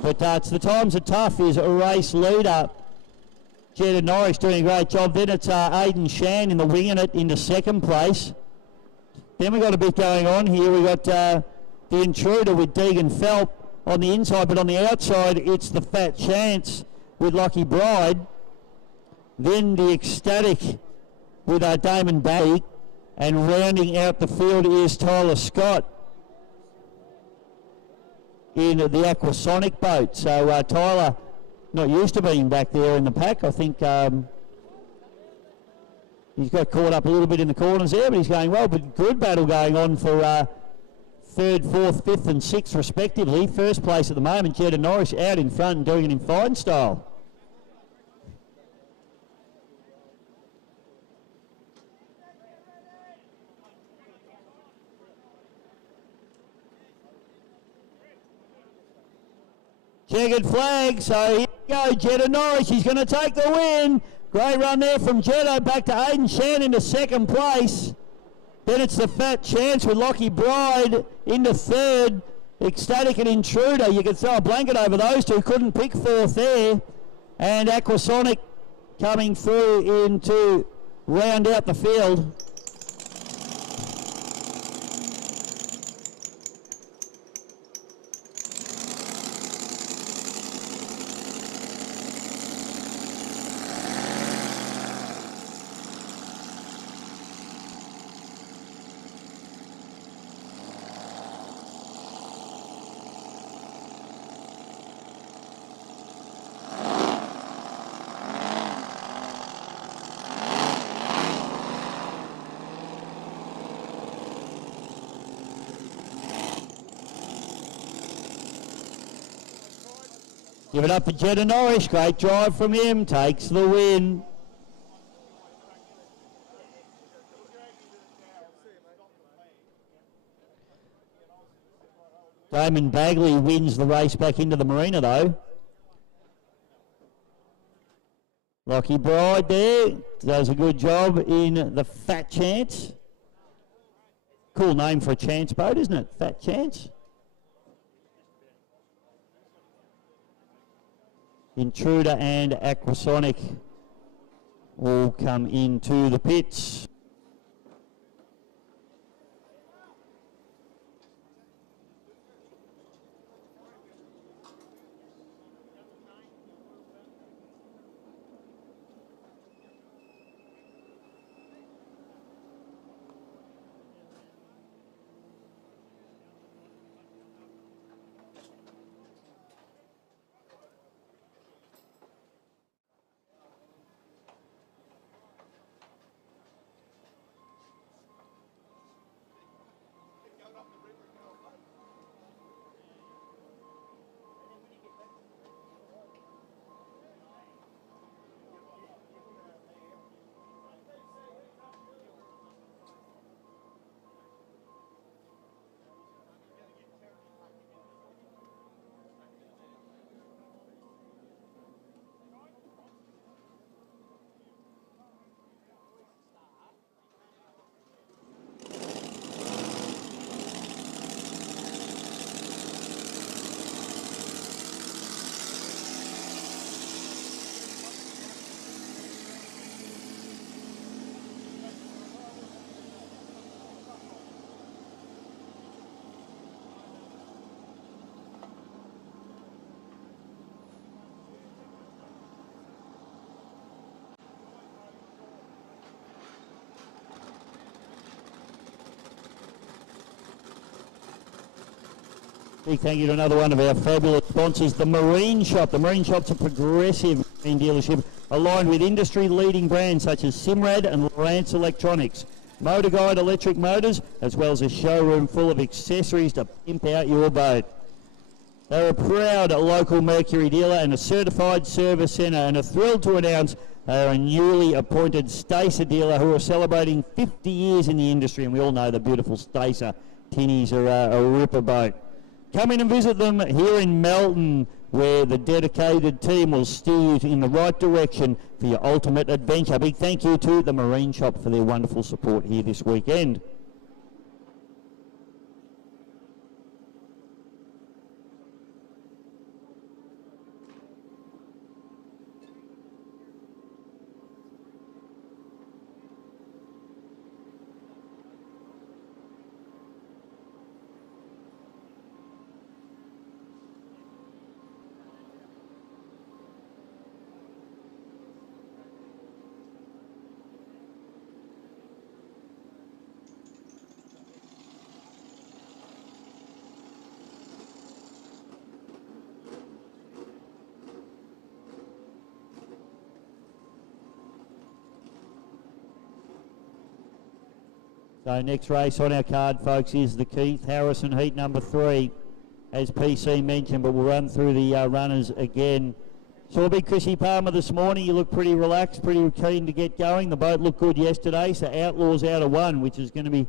But it's the times are tough is a race leader. Jed and Norris doing a great job. Then it's Aidan Shan in the winging it into second place. Then we've got a bit going on here. We've got the Intruder with Deegan Phelp on the inside, but on the outside it's the Fat Chance with Lucky Bride. Then the Ecstatic with Damon Barry, and rounding out the field is Tyler Scott in the Aquasonic boat. So Tyler, not used to being back there in the pack. I think he's got caught up a little bit in the corners there, but he's going well. But good battle going on for third, fourth, fifth and sixth respectively. First place at the moment, Jed and Norris out in front and doing it in fine style. Checkered flag, so here we go, Jed Norris, he's going to take the win. Great run there from Jeddo, back to Aidan Shan into second place. Then it's the Fat Chance with Lockie Bride into third. Ecstatic and Intruder, you could throw a blanket over those two, couldn't pick fourth there. And Aquasonic coming through in to round out the field. Give it up for Jed Norris, great drive from him, takes the win. Damon Bagley wins the race back into the marina though. Lockie Bride there, does a good job in the Fat Chance. Cool name for a chance boat, isn't it? Fat Chance. Intruder and Aquasonic all come into the pits. Big thank you to another one of our fabulous sponsors, the Marine Shop. The Marine Shop's a progressive marine dealership aligned with industry-leading brands such as Simrad and Lance Electronics. Motor Guide electric motors, as well as a showroom full of accessories to pimp out your boat. They're a proud local Mercury dealer and a certified service centre, and are thrilled to announce they are a newly appointed Stacer dealer who are celebrating 50 years in the industry, and we all know the beautiful Stacer tinnies are a ripper boat. Come in and visit them here in Melton, where the dedicated team will steer you in the right direction for your ultimate adventure. Big thank you to the Marine Shop for their wonderful support here this weekend. So next race on our card, folks, is the Keith Harrison Heat number 3, as PC mentioned, but we'll run through the runners again. Saw big Chrissy Palmer this morning. You look pretty relaxed, pretty keen to get going. The boat looked good yesterday, so Outlaws out of 1, which is going to be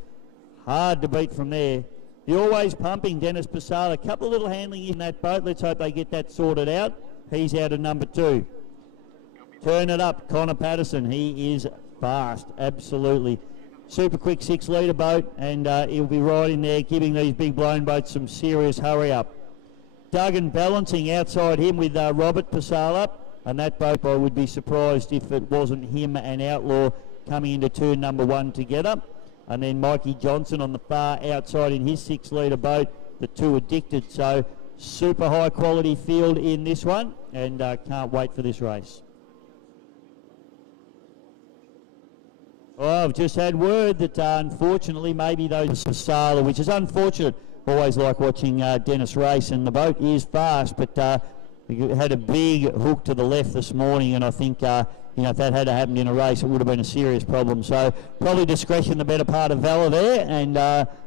hard to beat from there. The Always Pumping, Dennis Passala, a couple of little handling in that boat. Let's hope they get that sorted out. He's out of number 2. Turn It Up, Connor Patterson. He is fast, absolutely. Super quick 6-litre boat, and he'll be right in there giving these big blown boats some serious hurry up. Duggan balancing outside him with Robert Passala, and that boat I would be surprised if it wasn't him and Outlaw coming into turn number 1 together. And then Mikey Johnson on the far outside in his 6-litre boat, the 2 Addicted. So super high quality field in this one, and can't wait for this race. Well, I've just had word that unfortunately maybe those Passala, which is unfortunate. Always like watching Dennis race, and the boat is fast, but we had a big hook to the left this morning, and I think if that had happened in a race, it would have been a serious problem. So probably discretion the better part of Valor there, and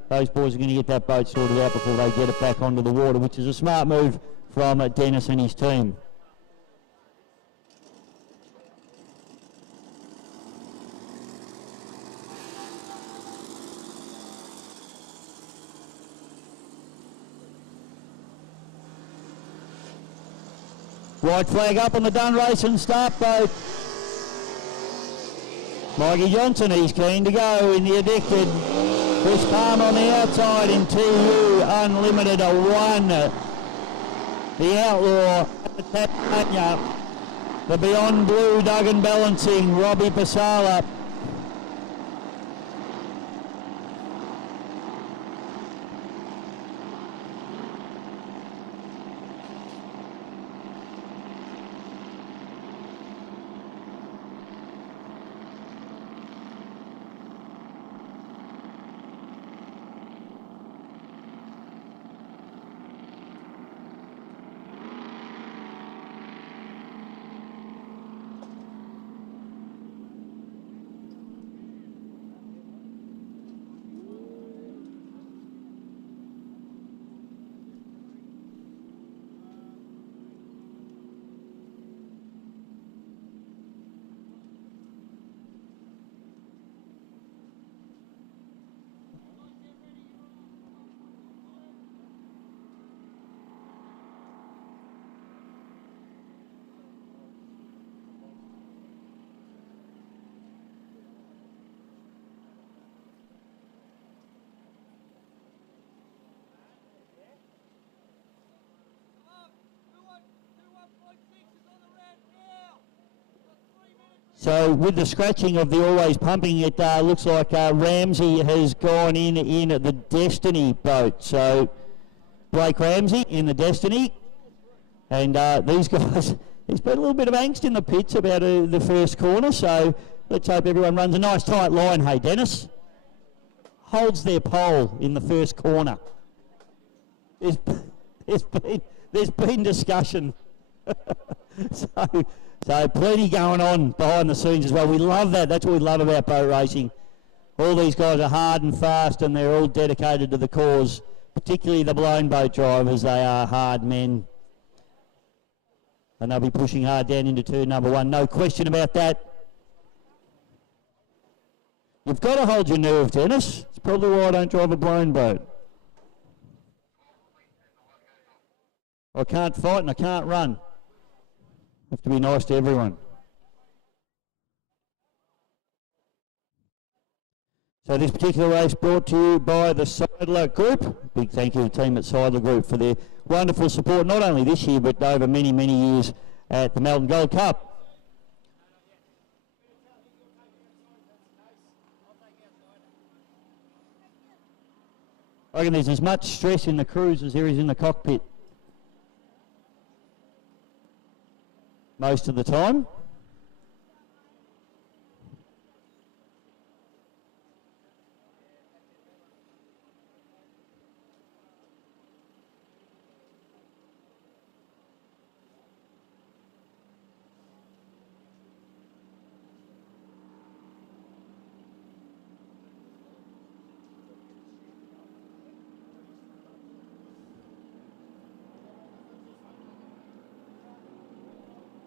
those boys are going to get that boat sorted out before they get it back onto the water, which is a smart move from Dennis and his team. White flag up on the done race and start boat. Mikey Johnson, he's keen to go in the Addicted. Chris Palmer on the outside in TU Unlimited, a 1. The Outlaw, Tasmania. The Beyond Blue, Duggan balancing, Robbie Passala. So with the scratching of the Always Pumping, it looks like Ramsey has gone in the Destiny boat. So Blake Ramsey in the Destiny. And these guys, there's been a little bit of angst in the pits about the first corner. So let's hope everyone runs a nice tight line. Hey, Dennis. Holds their pole in the first corner. there's been discussion. So plenty going on behind the scenes as well. We love that. That's what we love about boat racing. All these guys are hard and fast, and they're all dedicated to the cause, particularly the blown boat drivers. They are hard men. And they'll be pushing hard down into turn number 1. No question about that. You've got to hold your nerve, Dennis. It's probably why I don't drive a blown boat. I can't fight and I can't run. I have to be nice to everyone. So this particular race brought to you by the Seidler Group. Big thank you to the team at Seidler Group for their wonderful support, not only this year but over many, many years at the Melton Gold Cup. I reckon there's as much stress in the cruise as there is in the cockpit most of the time.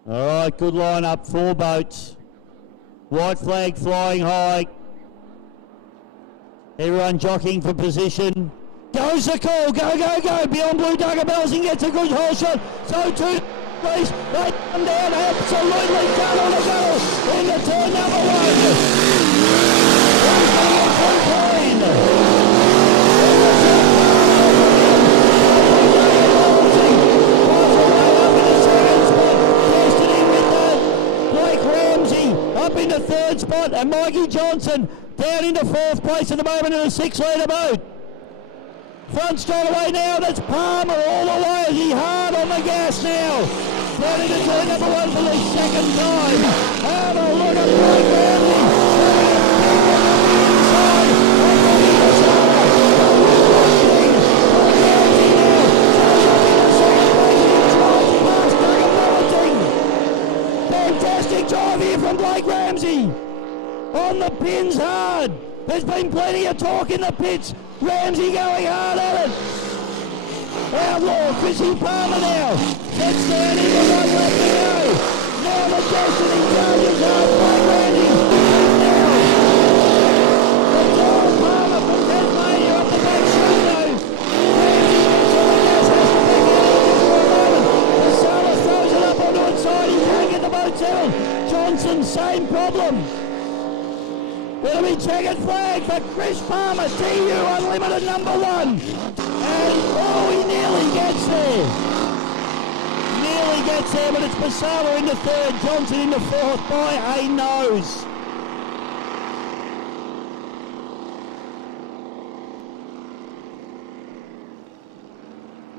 All right, good line up, 4 boats. White flag flying high. Everyone jockeying for position. Goes the call, go, go, go. Beyond blue, Doug Belsing gets a good hole shot. So two, please, they come down, absolutely done on the goal. Into turn number 1. Up into 3rd spot, and Mikey Johnson down into 4th place at the moment in a 6-litre boat. Front straight away now, that's Palmer all the way. Is he hard on the gas now? Down into turn number 1 for the 2nd time. Have a look at Blake Ramsey. Fantastic drive here from Blake Ramsey. On the pins hard. There's been plenty of talk in the pits. Ramsey going hard at it. Outlaw, Chrissy Palmer now. Gets down in the right left to go. Now the Destiny charges hard. Blake Ramsey. Now. The Joel Palmer from Tasmania up the back straight though. Ramsey gets on the gas, has to back out just for a moment. The Sailor throws it up onto its side. He can't get the boat settled. Johnson, same problem. It'll be checkered flag for Chris Palmer, TU Unlimited number 1. And he nearly gets there. Nearly gets there, but it's Basala into 3rd, Johnson into 4th by a nose.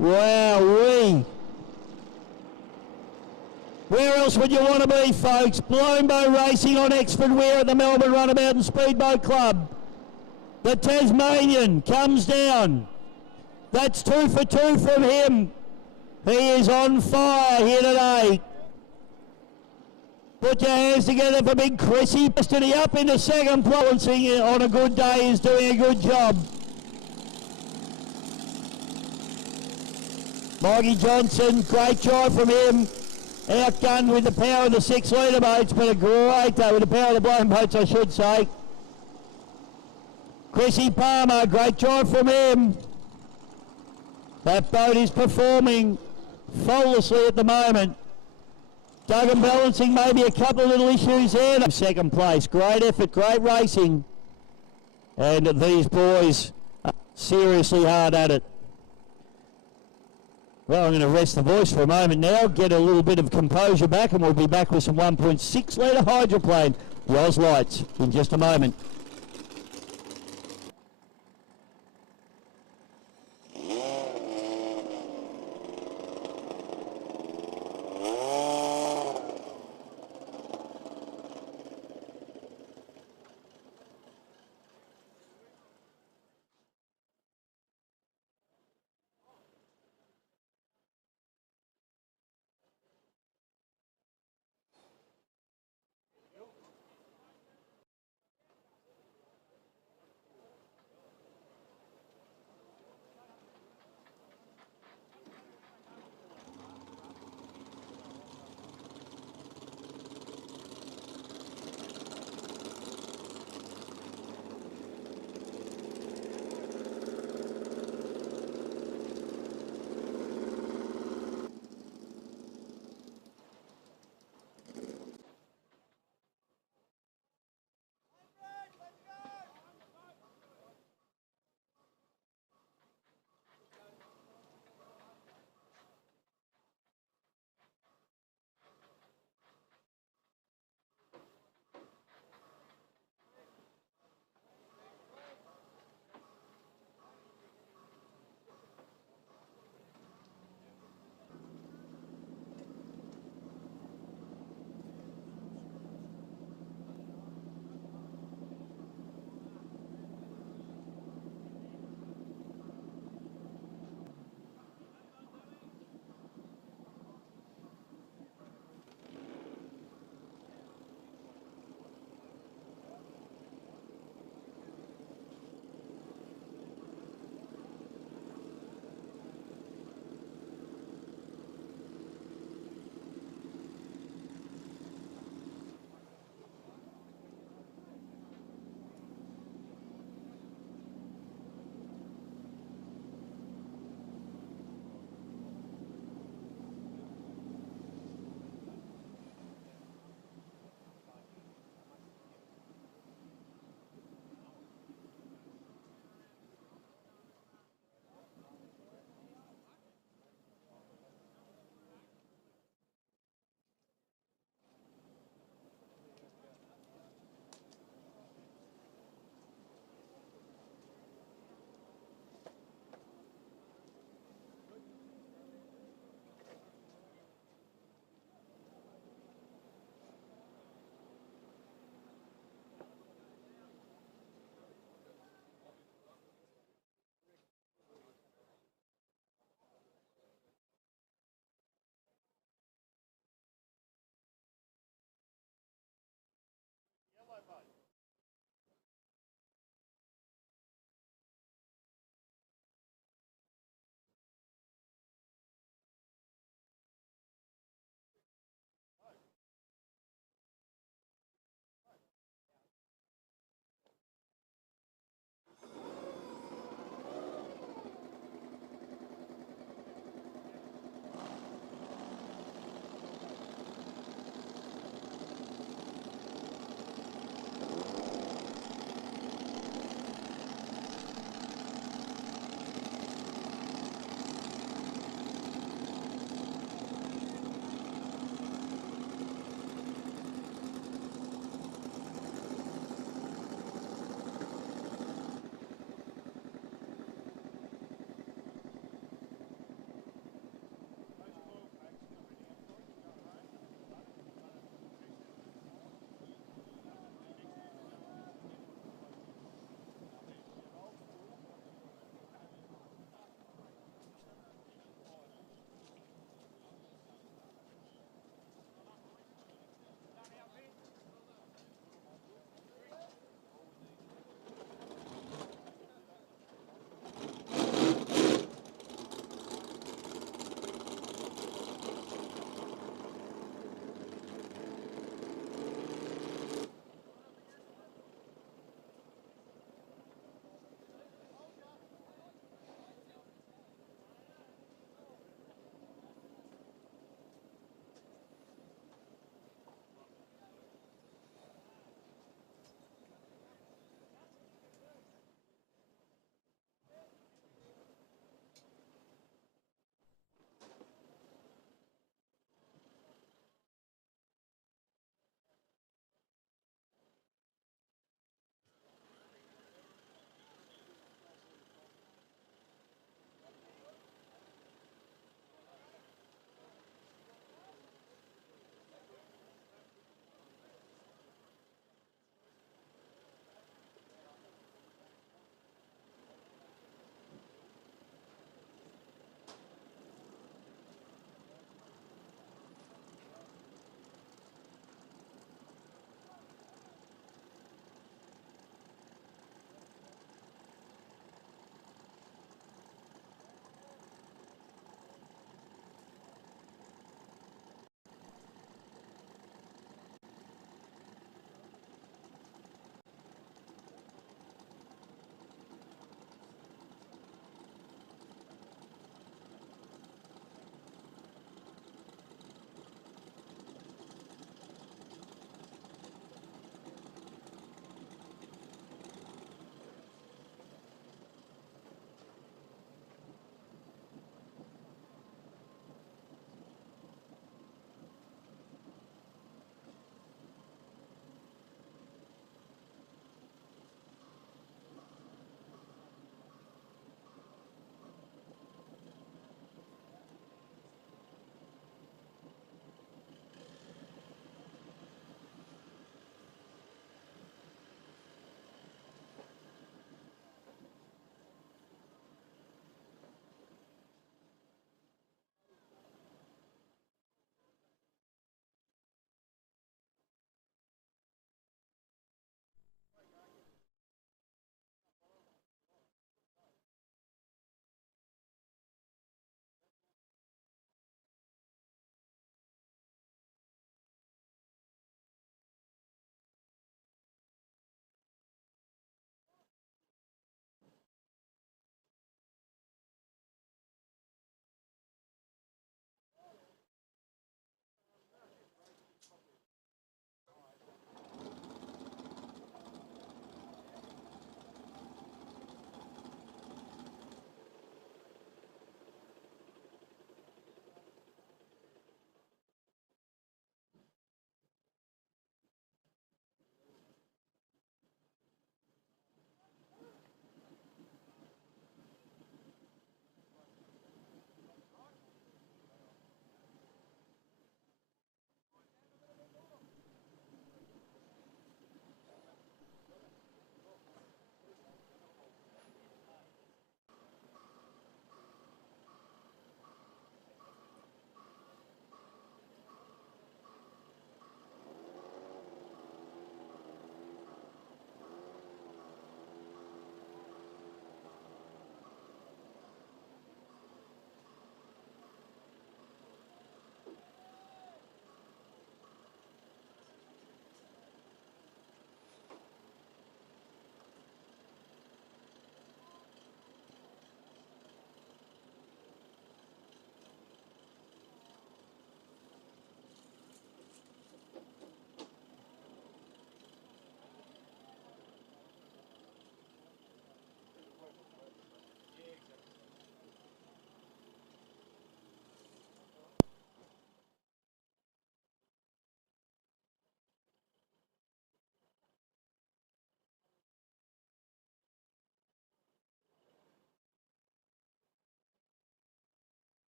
Wowee. Where else would you want to be, folks? Blown boat racing on Exford Weir at the Melbourne Runabout and Speedboat Club. The Tasmanian comes down. That's 2 for 2 from him. He is on fire here today. Put your hands together for big Chrissy. Destiny up into 2nd place on a good day is doing a good job. Mikey Johnson, great drive from him. Outgunned with the power of the 6-litre boats, but a great day with the power of the blown boats, I should say. Chrissy Palmer, great drive from him. That boat is performing faultlessly at the moment. Duggan balancing, maybe a couple of little issues there. 2nd place, great effort, great racing. And these boys are seriously hard at it. Well, I'm going to rest the voice for a moment now, get a little bit of composure back, and we'll be back with some 1.6-litre hydroplane Ros lights in just a moment.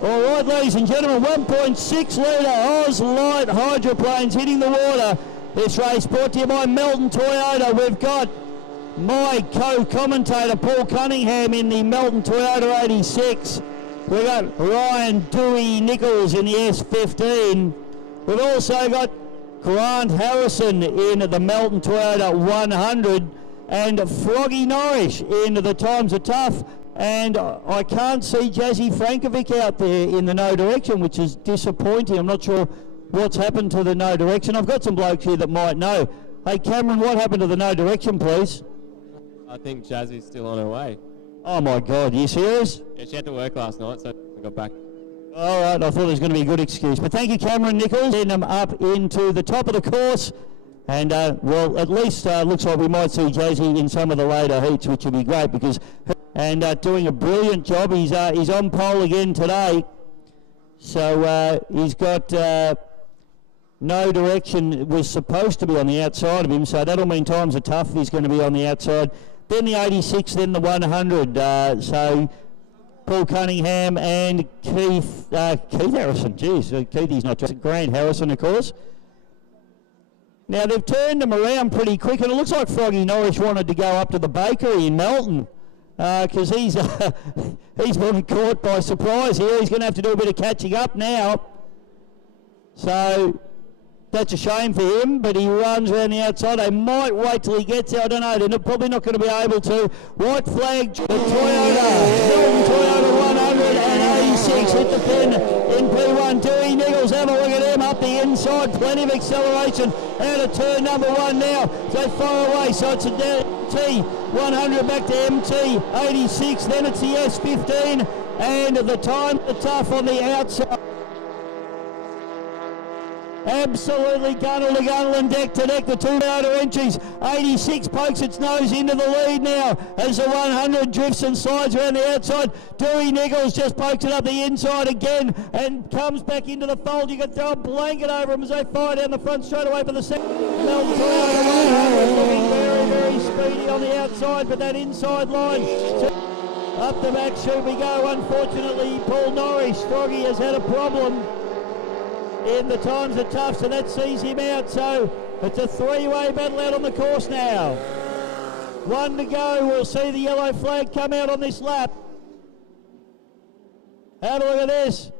All right, ladies and gentlemen, 1.6 litre Oz Light hydroplanes hitting the water. This race brought to you by Melton Toyota. We've got my co-commentator Paul Cunningham in the Melton Toyota 86. We've got Ryan Dewey Nichols in the S15. We've also got Grant Harrison in the Melton Toyota 100 and Froggy Norris in the Times Are Tough. And I can't see Jazzy Frankovic out there in the no direction, which is disappointing. I'm not sure what's happened to the no direction. I've got some blokes here that might know. Hey, Cameron, what happened to the no direction, please? I think Jazzy's still on her way. Oh, my God. Are you serious? Yeah, she had to work last night, so I got back. All right, I thought it was going to be a good excuse. But thank you, Cameron Nichols. Getting them up into the top of the course. And, well, at least looks like we might see Jazzy in some of the later heats, which would be great because... And doing a brilliant job. He's on pole again today. So he's got no direction. Was supposed to be on the outside of him. So that'll mean Times Are Tough. He's going to be on the outside. Then the 86, then the 100. So Paul Cunningham and Keith Harrison. Geez, Keithy's not just Grant Harrison, of course. Now they've turned them around pretty quick. And it looks like Froggy Norris wanted to go up to the bakery in Melton. Because he's been caught by surprise here. He's going to have to do a bit of catching up now. So that's a shame for him, but he runs around the outside. They might wait till he gets there. I don't know. They're probably not going to be able to. White flag, the Toyota, Melton Toyota 186 hit the pin in P1. Dewey Nichols, have a look at him up the inside. Plenty of acceleration out of turn number one now. So far away, so it's a T 100 back to MT 86, then it's the S15 and the Time Are Tough on the outside. Absolutely gunnel to gunnel and deck to deck, the two outer entries. 86 pokes its nose into the lead now as the 100 drifts and slides around the outside. Dewey Nichols just pokes it up the inside again and comes back into the fold. You can throw a blanket over him as they fire down the front straight away for the second. Melton Toyota 100 looking very, very speedy on the outside, but that inside line up the back should we go. Unfortunately, Paul Norris, Froggy, has had a problem in the Times Are Tough, so that sees him out. So it's a three-way battle out on the course now. One to go. We'll see the yellow flag come out on this lap. Have a look at this.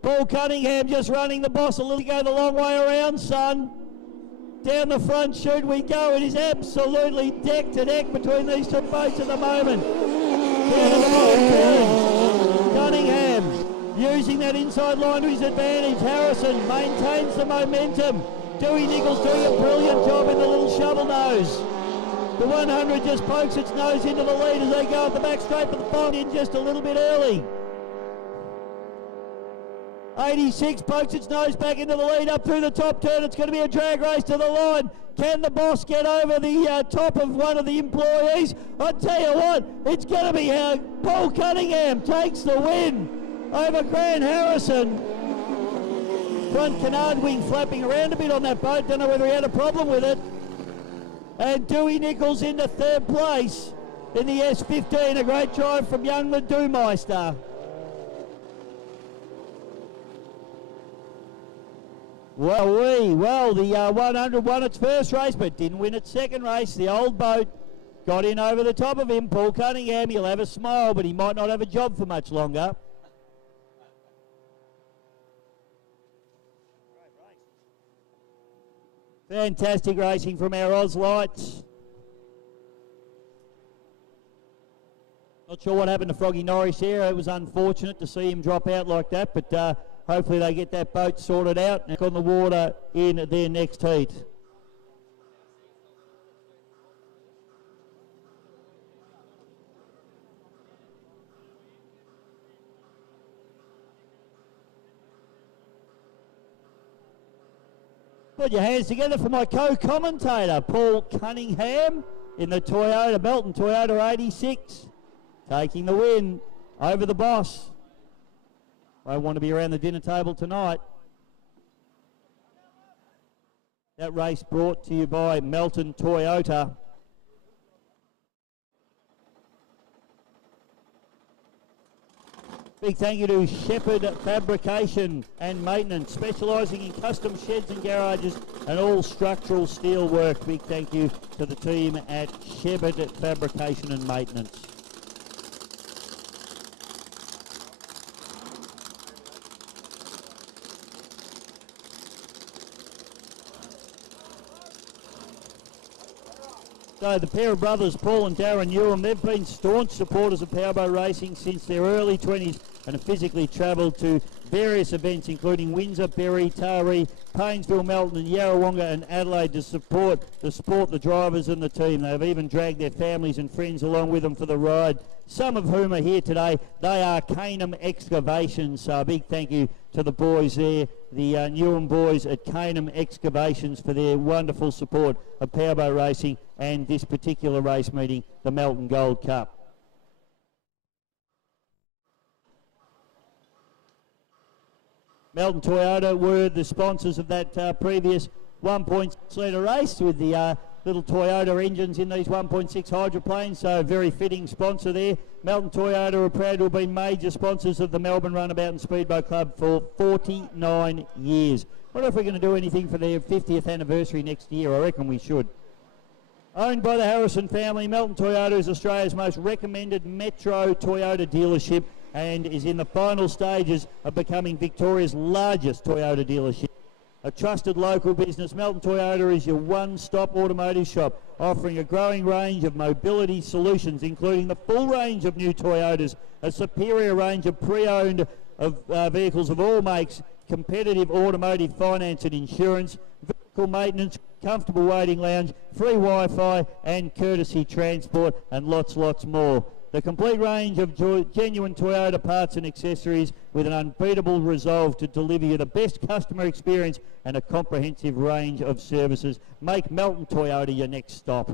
Paul Cunningham just running the boss a little. Go the long way around, son. Down the front shoot we go. It is absolutely deck to deck between these two boats at the moment. Down to the bottom turn. Cunningham using that inside line to his advantage. Harrison maintains the momentum. Dewey Nichols doing a brilliant job in the little shovel nose. The 100 just pokes its nose into the lead as they go at the back straight for the final in just a little bit early. 86 pokes its nose back into the lead up through the top turn. It's going to be a drag race to the line. Can the boss get over the top of one of the employees? I tell you what, it's going to be Paul Cunningham takes the win over Grant Harrison. Front canard wing flapping around a bit on that boat. Don't know whether he had a problem with it. And Dewey Nichols into third place in the S15. A great drive from young Ledumeister. Well, the 100 won its first race, but didn't win its second race. The old boat got in over the top of him. Paul Cunningham, he'll have a smile, but he might not have a job for much longer. Fantastic racing from our Oz Lights. Not sure what happened to Froggy Norris here. It was unfortunate to see him drop out like that, but hopefully they get that boat sorted out and on the water in their next heat. Put your hands together for my co-commentator, Paul Cunningham, in the Toyota, Melton Toyota 86, taking the win over the boss. I want to be around the dinner table tonight. That race brought to you by Melton Toyota. Big thank you to Shepherd Fabrication and Maintenance, specialising in custom sheds and garages and all structural steel work. Big thank you to the team at Shepherd Fabrication and Maintenance. So the pair of brothers, Paul and Darren Newham, they've been staunch supporters of powerboat racing since their early 20s and have physically travelled to various events including Windsor, Berry, Taree, Paynesville, Melton and Yarrawonga and Adelaide to support the drivers and the team. They've even dragged their families and friends along with them for the ride, some of whom are here today. They are Canham Excavations, so a big thank you to the boys there, the Newham boys at Canham Excavations, for their wonderful support of powerboat racing and this particular race meeting, the Melton Gold Cup. Melton Toyota were the sponsors of that previous 1.6 litre race with the little Toyota engines in these 1.6 hydroplanes, so a very fitting sponsor there. Melton Toyota are proud to have been major sponsors of the Melbourne Runabout and Speedboat Club for 49 years. I wonder if we're going to do anything for their 50th anniversary next year. I reckon we should. Owned by the Harrison family, Melton Toyota is Australia's most recommended Metro Toyota dealership and is in the final stages of becoming Victoria's largest Toyota dealership. A trusted local business, Melton Toyota is your one-stop automotive shop, offering a growing range of mobility solutions, including the full range of new Toyotas, a superior range of pre-owned vehicles of all makes, competitive automotive finance and insurance, vehicle maintenance, comfortable waiting lounge, free Wi-Fi and courtesy transport, and lots more. The complete range of genuine Toyota parts and accessories with an unbeatable resolve to deliver you the best customer experience and a comprehensive range of services. Make Melton Toyota your next stop.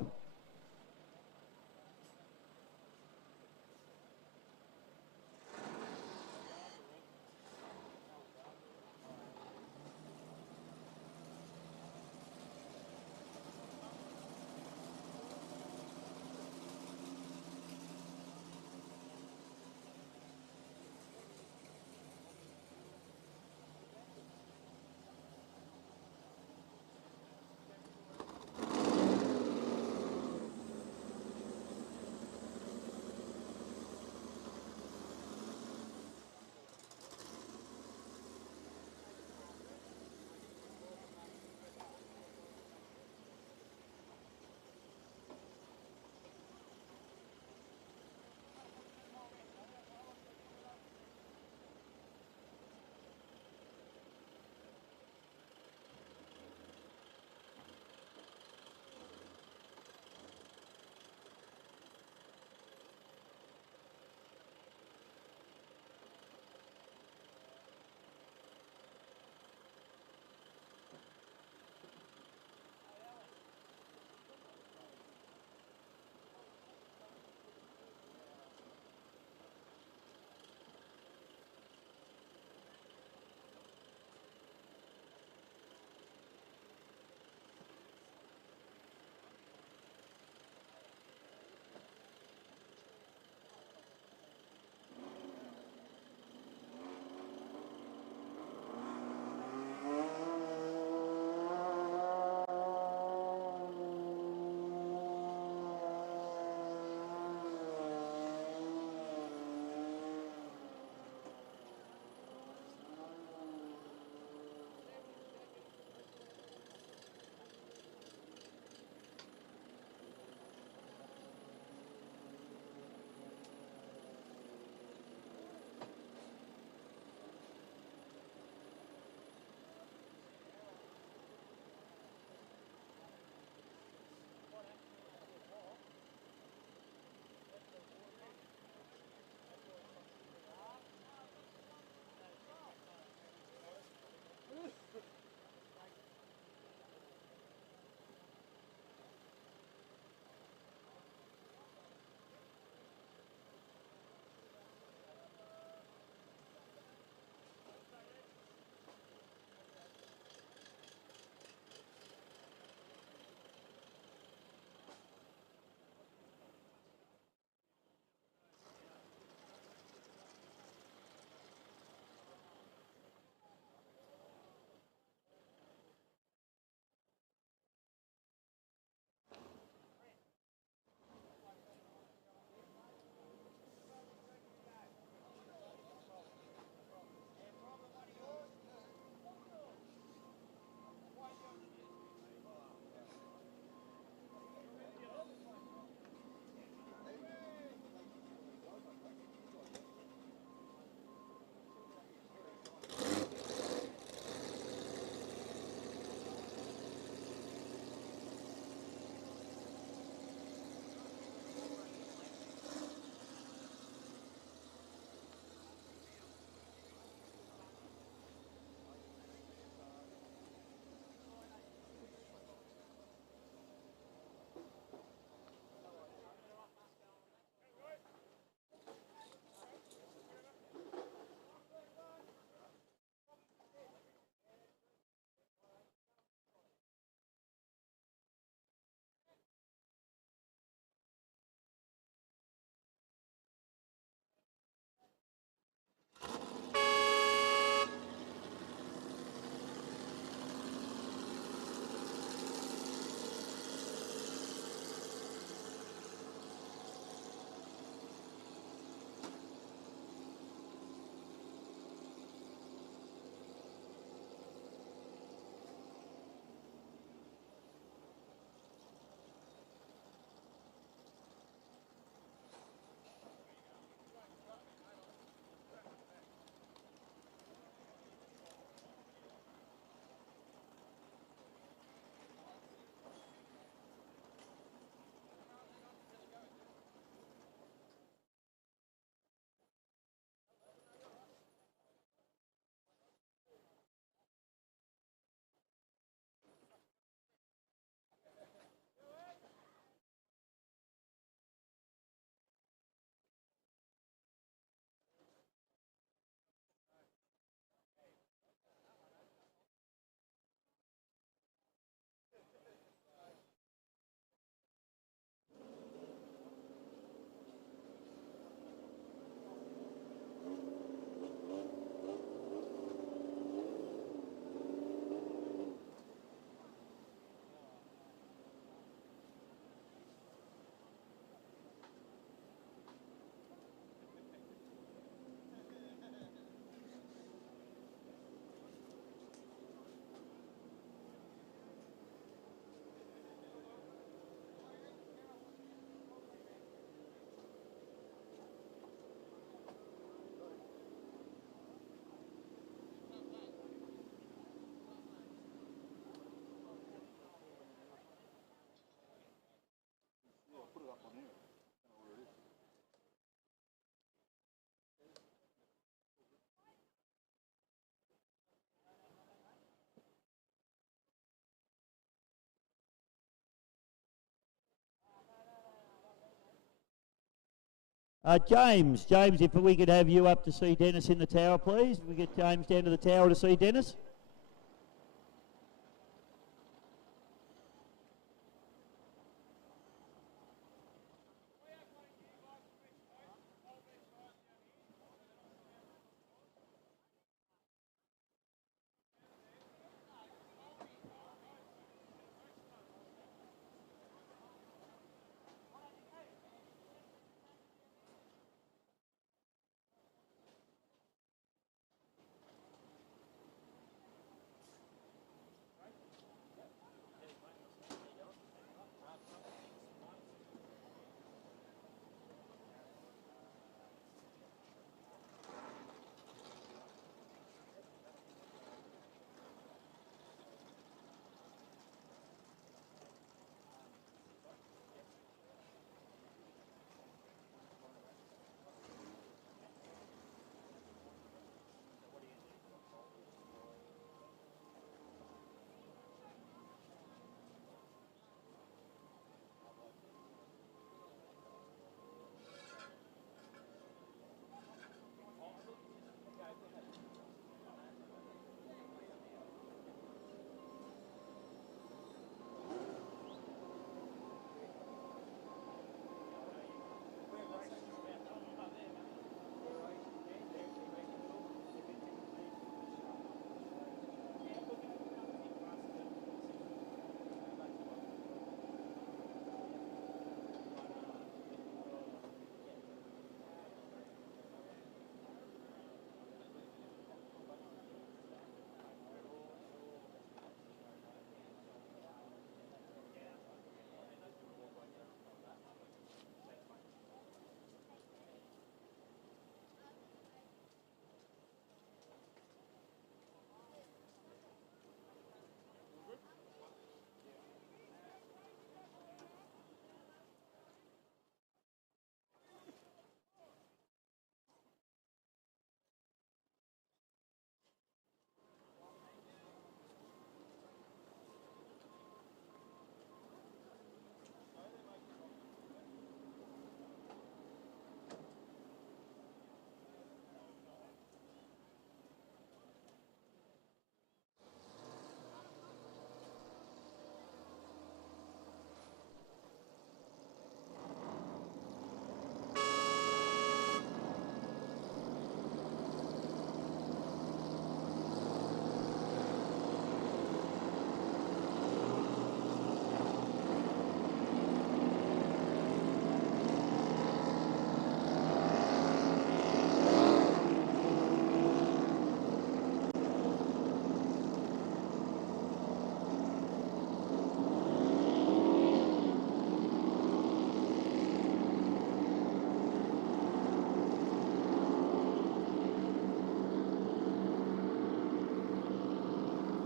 James, if we could have you up to see Dennis in the tower, please. If we get James down to the tower to see Dennis.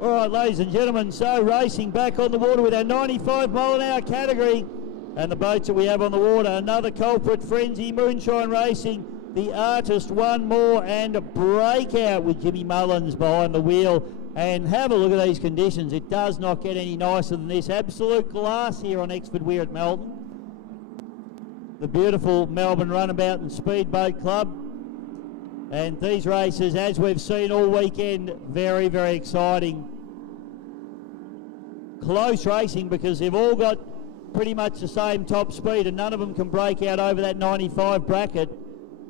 All right, ladies and gentlemen, so racing back on the water with our 95 mile an hour category. And the boats that we have on the water, another culprit, Frenzy, Moonshine Racing, The Artist, one more, and a Breakout with Jimmy Mullins behind the wheel. And have a look at these conditions. It does not get any nicer than this. Absolute glass here on Exford Weir at Melton. The beautiful Melbourne Runabout and Speedboat Club. And these races, as we've seen all weekend, very, very exciting. Close racing because they've all got pretty much the same top speed and none of them can break out over that 95 bracket.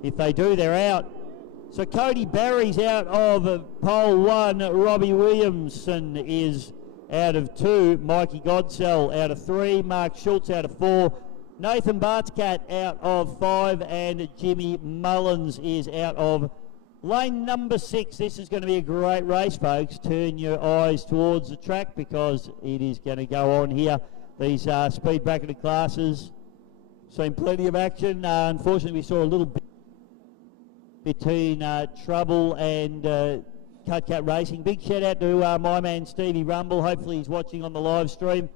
If they do, they're out. So Cody Barry's out of pole 1. Robbie Williamson is out of 2. Mikey Godsell out of 3. Mark Schultz out of 4. Nathan Bartscat out of 5, and Jimmy Mullins is out of lane number 6. This is going to be a great race, folks. Turn your eyes towards the track because it is going to go on here. These speed bracketed classes, seen plenty of action. Unfortunately, we saw a little bit between Trouble and Cut Racing. Big shout out to my man Stevie Rumble. Hopefully he's watching on the live stream.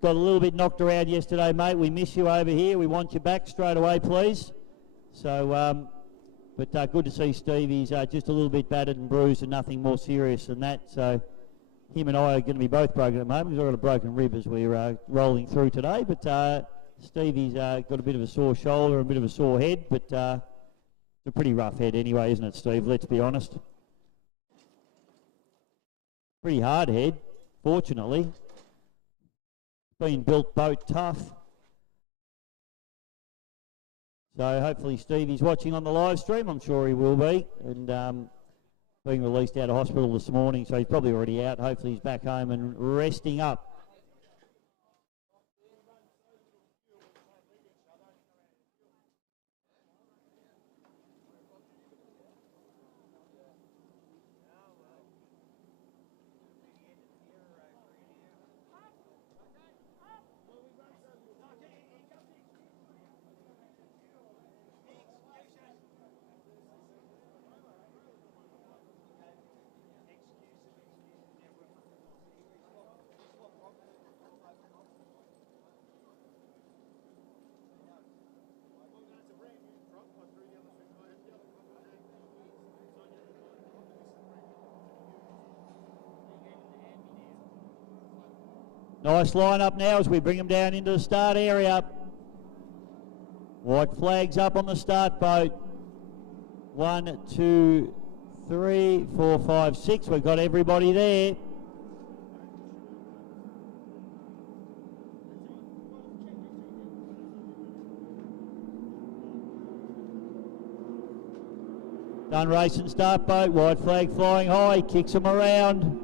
Got a little bit knocked around yesterday, mate. We miss you over here. We want you back straight away, please. So, but good to see Steve. He's just a little bit battered and bruised and nothing more serious than that. So him and I are going to be both broken at the moment. We've got a broken rib as we're rolling through today. But Stevie's got a bit of a sore shoulder, a bit of a sore head, but it's a pretty rough head anyway, isn't it, Steve? Let's be honest. Pretty hard head, fortunately. Been built boat tough. So hopefully Stevie's watching on the live stream. I'm sure he will be. And being released out of hospital this morning, so he's probably already out. Hopefully he's back home and resting up. Nice line up now as we bring them down into the start area. White flags up on the start boat. 1, 2, 3, 4, 5, 6. We've got everybody there. Done racing start boat. White flag flying high. Kicks them around.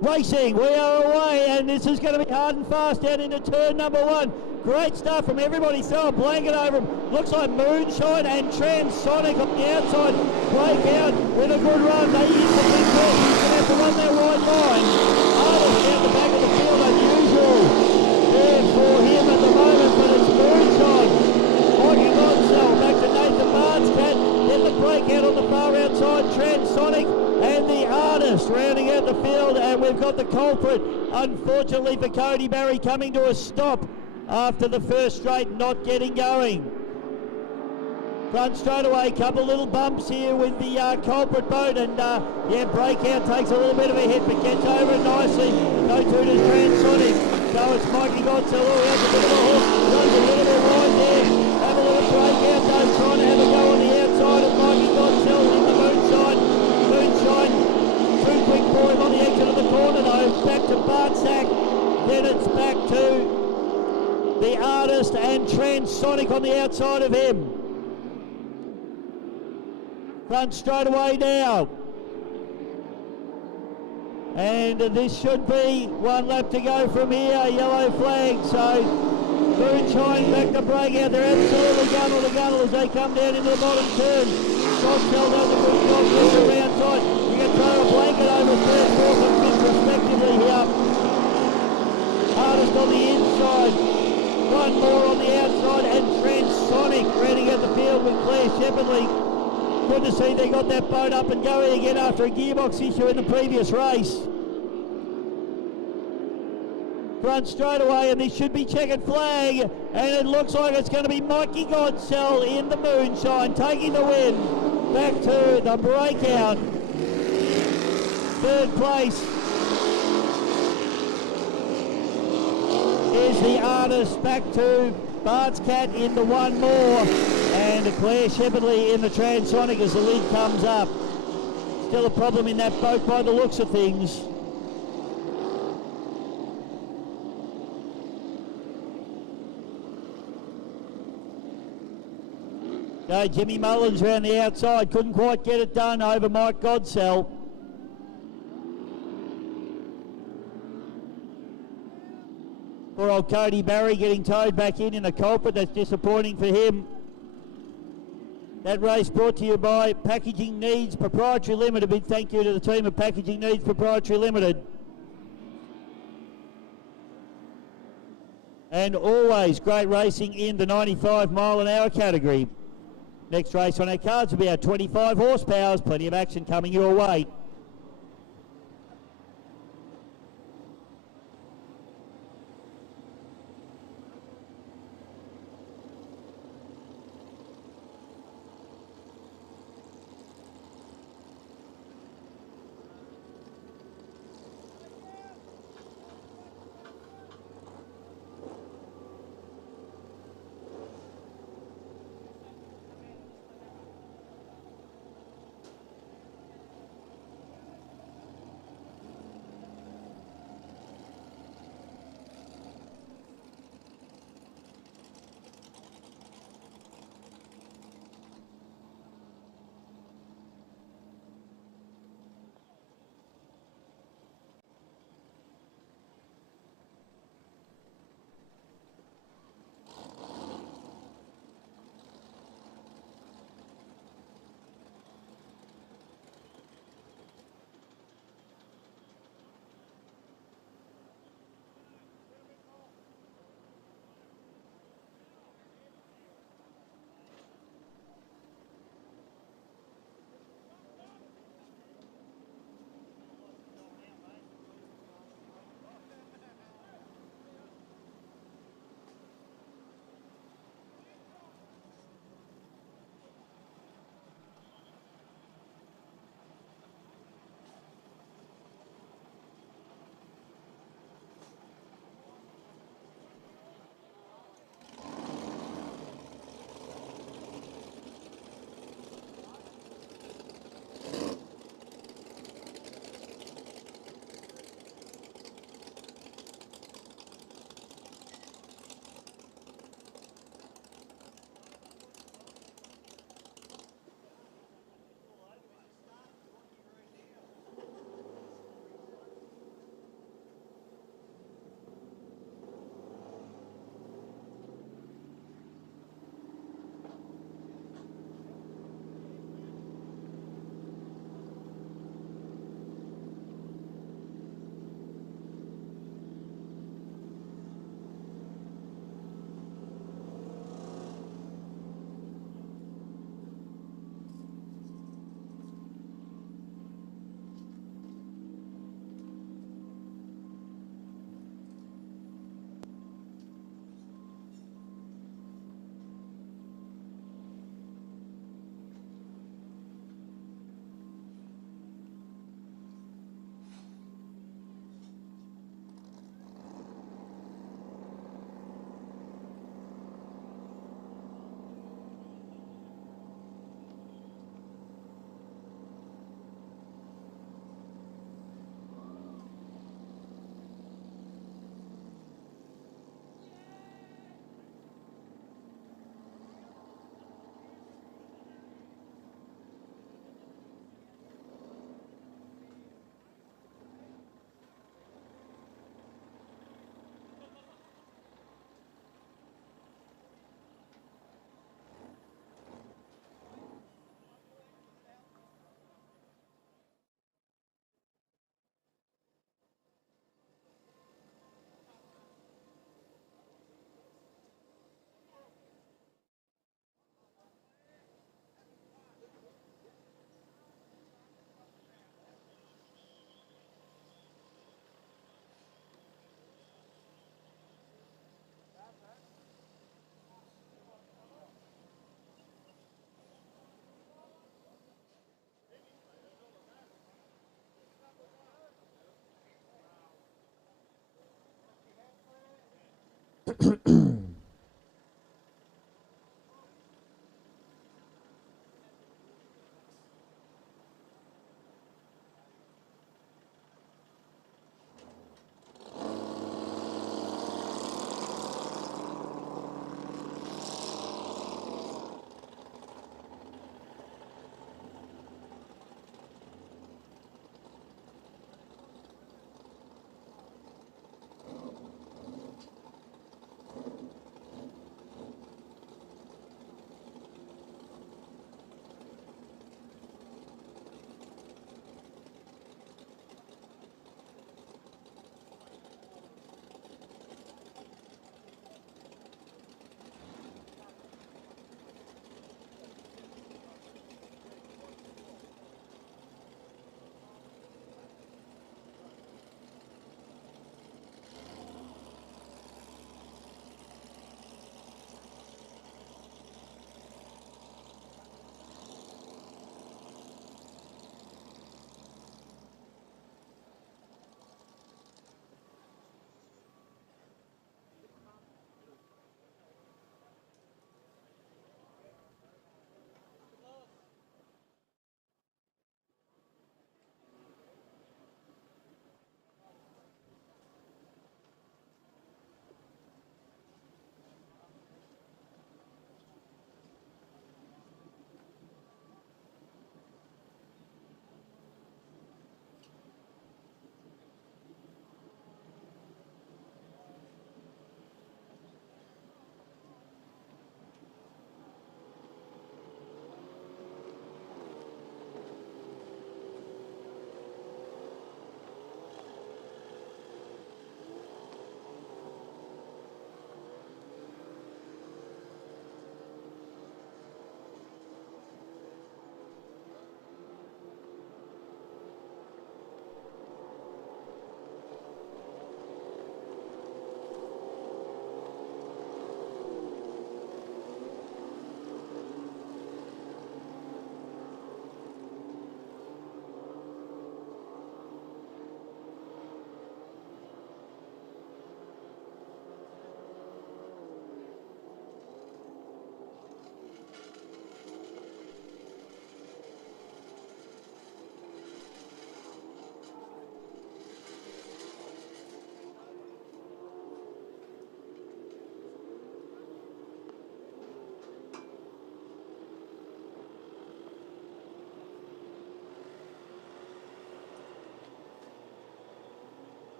Racing, we are away, and this is going to be hard and fast down into turn number 1. Great stuff from everybody. Throw a blanket over them. Looks like Moonshine and Transonic on the outside. Break out with a good run. They use the big ball. He's going to have to run their wide line. Arnold down the back of the field, unusual there for him at the moment, but it's Moonshine. Mikey Godsell back to Nathan Barnescat. Then the breakout on the far outside. Transonic and the Artist rounding out the field, and we've got the culprit, unfortunately for Cody Barry, coming to a stop after the first straight not getting going. Front straight away, couple little bumps here with the culprit boat, and yeah, breakout takes a little bit of a hit but gets over it nicely. No Tutors Transonic, so it's Mikey Godsell who has a bit of a hook, runs a little bit wide there, have a little breakout though, trying to have a go on the outside of Mikey Godsell in the Moonshine. Too quick for him on the exit of the corner though. Back to Bartsack, then it's back to the Artist and Transonic on the outside of him. Front straight away now. And this should be 1 lap to go from here. Yellow flag, so Moonshine back to breakout. They're absolutely gunnel as they come down into the bottom turn. Godsell does a good job with the round side. You can throw a blanket over 3rd, 4th and 5th respectively here. Artist on the inside. 1 more on the outside, and Transonic running at the field with Claire Shepherdley. Good to see they got that boat up and going again after a gearbox issue in the previous race. Front straight away, and this should be checkered flag, and it looks like it's going to be Mikey Godsell in the Moonshine taking the win. Back to the breakout. 3rd place is the Artist, back to Bartsack in the 1 more, and Claire Shepherdley in the Transonic as the lid comes up. Still a problem in that boat by the looks of things. So Jimmy Mullins around the outside, couldn't quite get it done over Mike Godsell. Poor old Cody Barry getting towed back in a culprit. That's disappointing for him. That race brought to you by Packaging Needs Proprietary Limited. Big thank you to the team of Packaging Needs Proprietary Limited. And always great racing in the 95 mile an hour category. Next race on our cards will be our 25 horsepower. Plenty of action coming your way.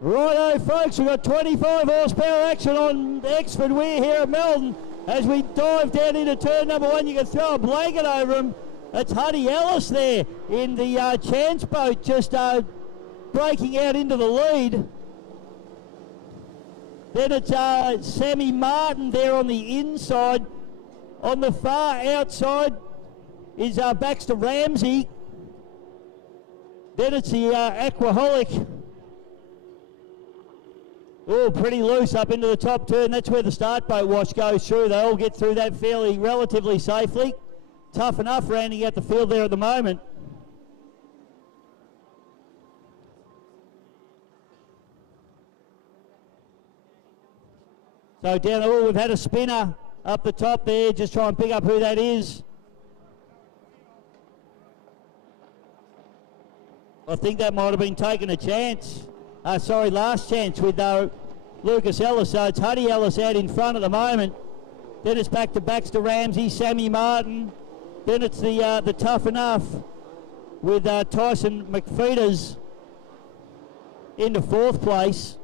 Righto, folks, we've got 25 horsepower action on Exford Weir here at Melton. As we dive down into turn number 1, you can throw a blanket over him. It's Huddy Ellis there in the chance boat, just breaking out into the lead. Then it's Sammy Martin there on the inside. On the far outside is Baxter Ramsey. Then it's the Aquaholic. Oh, pretty loose up into the top turn. That's where the start boat wash goes through. They all get through that relatively safely. Tough enough rounding out the field there at the moment. So down, we've had a spinner up the top there. Just try and pick up who that is. I think that might have been taking a chance. Last chance with Lucas Ellis. So it's Huddy Ellis out in front at the moment. Then it's back to Baxter Ramsey, Sammy Martin. Then it's the Tough Enough with Tyson McFeeters into 4th place.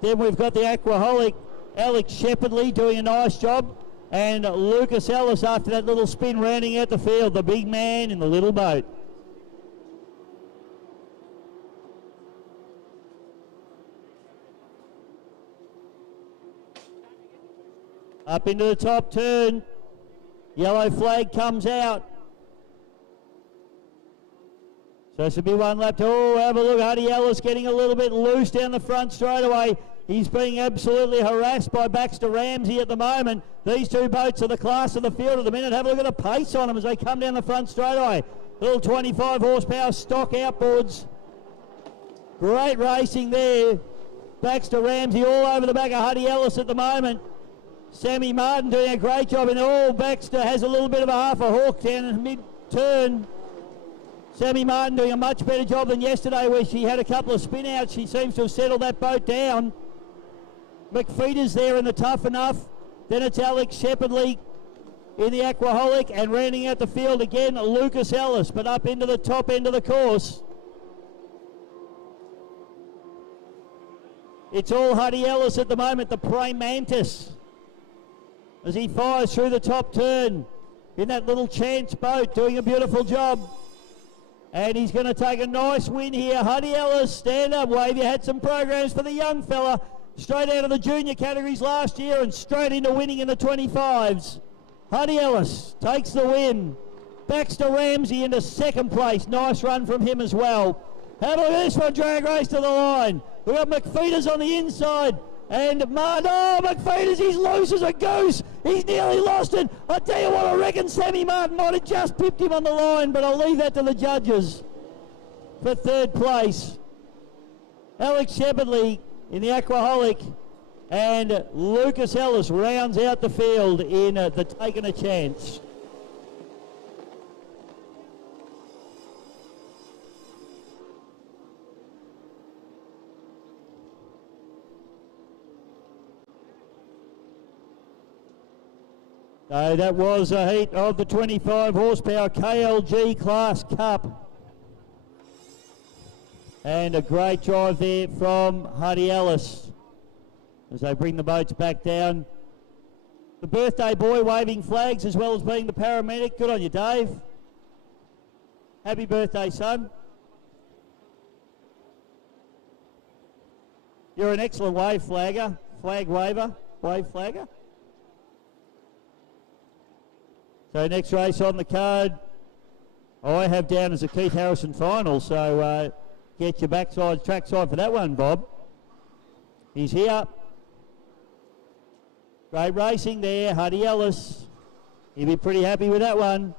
Then we've got the Aquaholic, Alex Shepherdley doing a nice job. And Lucas Ellis after that little spin rounding out the field, the big man in the little boat. Up into the top turn. Yellow flag comes out. So this will be one lap. Oh, have a look. Huddy Ellis getting a little bit loose down the front straight away. He's being absolutely harassed by Baxter Ramsey at the moment. These two boats are the class of the field at the minute. Have a look at the pace on them as they come down the front straight away. Little 25 horsepower stock outboards. Great racing there. Baxter Ramsey all over the back of Huddy Ellis at the moment. Sammy Martin doing a great job, and Baxter has a little bit of a half a hook down in mid-turn. Sammy Martin doing a much better job than yesterday where she had a couple of spin-outs. She seems to have settled that boat down. McFeeters there in the Tough Enough. Then it's Alex Shepherdley in the Aquaholic, and rounding out the field again, Lucas Ellis, but up into the top end of the course. It's all Huddy Ellis at the moment, the praying mantis, as he fires through the top turn in that little chance boat, doing a beautiful job. And he's going to take a nice win here. Huddy Ellis, stand up, wave. You had some programs for the young fella, straight out of the junior categories last year and straight into winning in the 25s. Huddy Ellis takes the win. Baxter Ramsey into 2nd place. Nice run from him as well. Have a look at this one, drag race to the line. We've got McFeeters on the inside. And McFeeters, he's loose as a goose. He's nearly lost it. I tell you what, I reckon Sammy Martin might have just pipped him on the line, but I'll leave that to the judges. For 3rd place, Alex Shepherdley in the Aquaholic, and Lucas Ellis rounds out the field in the Taking a Chance. So that was a heat of the 25 horsepower KLG Class Cup. And a great drive there from Huddy Ellis as they bring the boats back down. The birthday boy waving flags as well as being the paramedic. Good on you, Dave. Happy birthday, son. You're an excellent wave flagger, flag waver, wave flagger. So next race on the card, I have down as a Keith Harrison final, so get your backside, trackside for that one, Bob. He's here. Great racing there, Huddy Ellis. He'll be pretty happy with that one.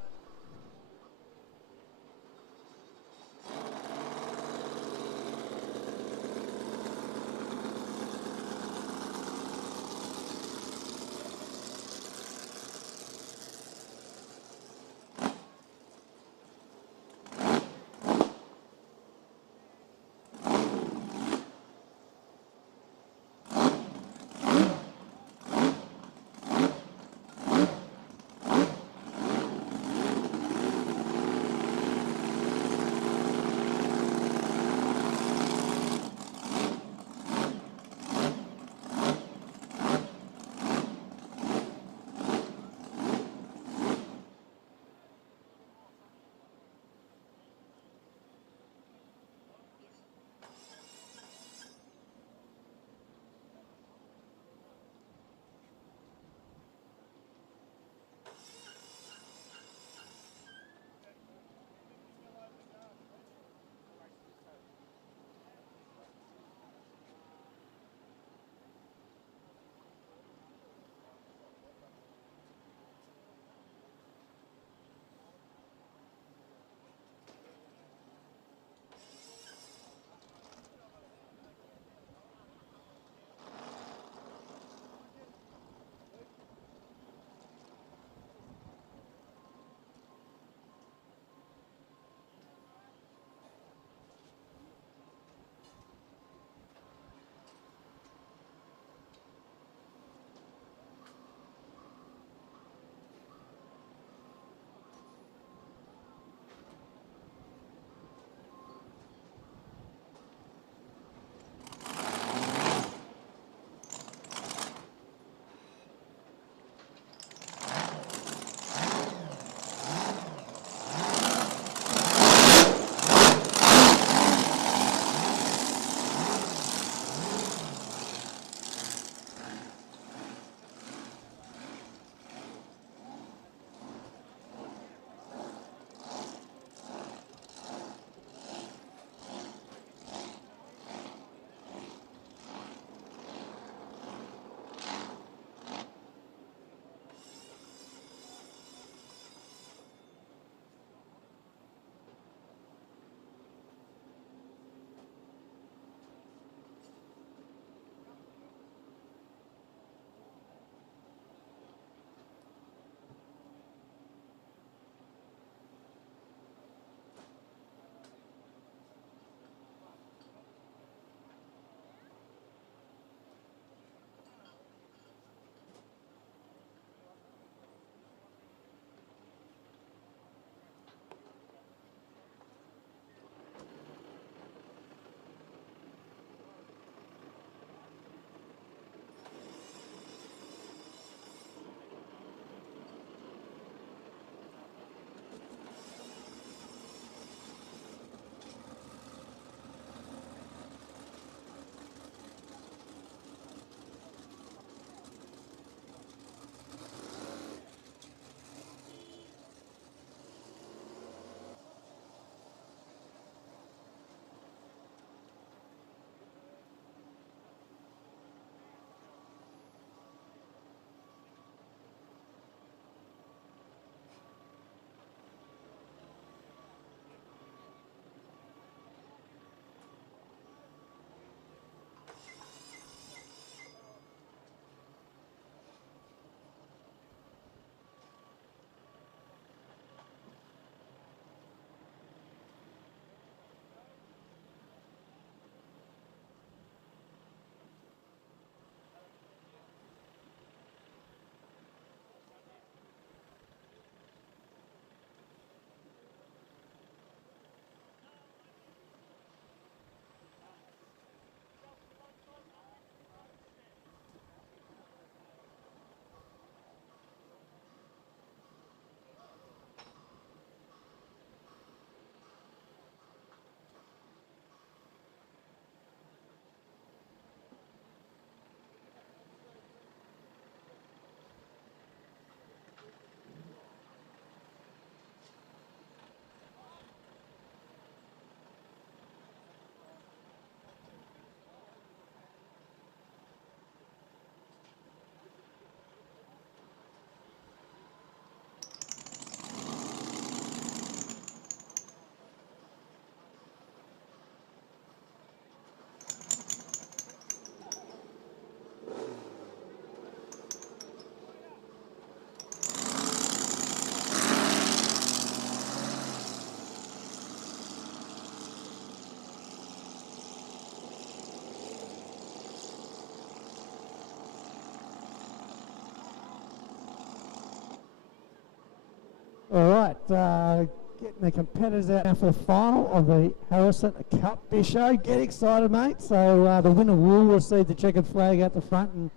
getting the competitors out now for the final of the Harrison Cup Bisho. Get excited, mate. So the winner will receive the checkered flag out the front and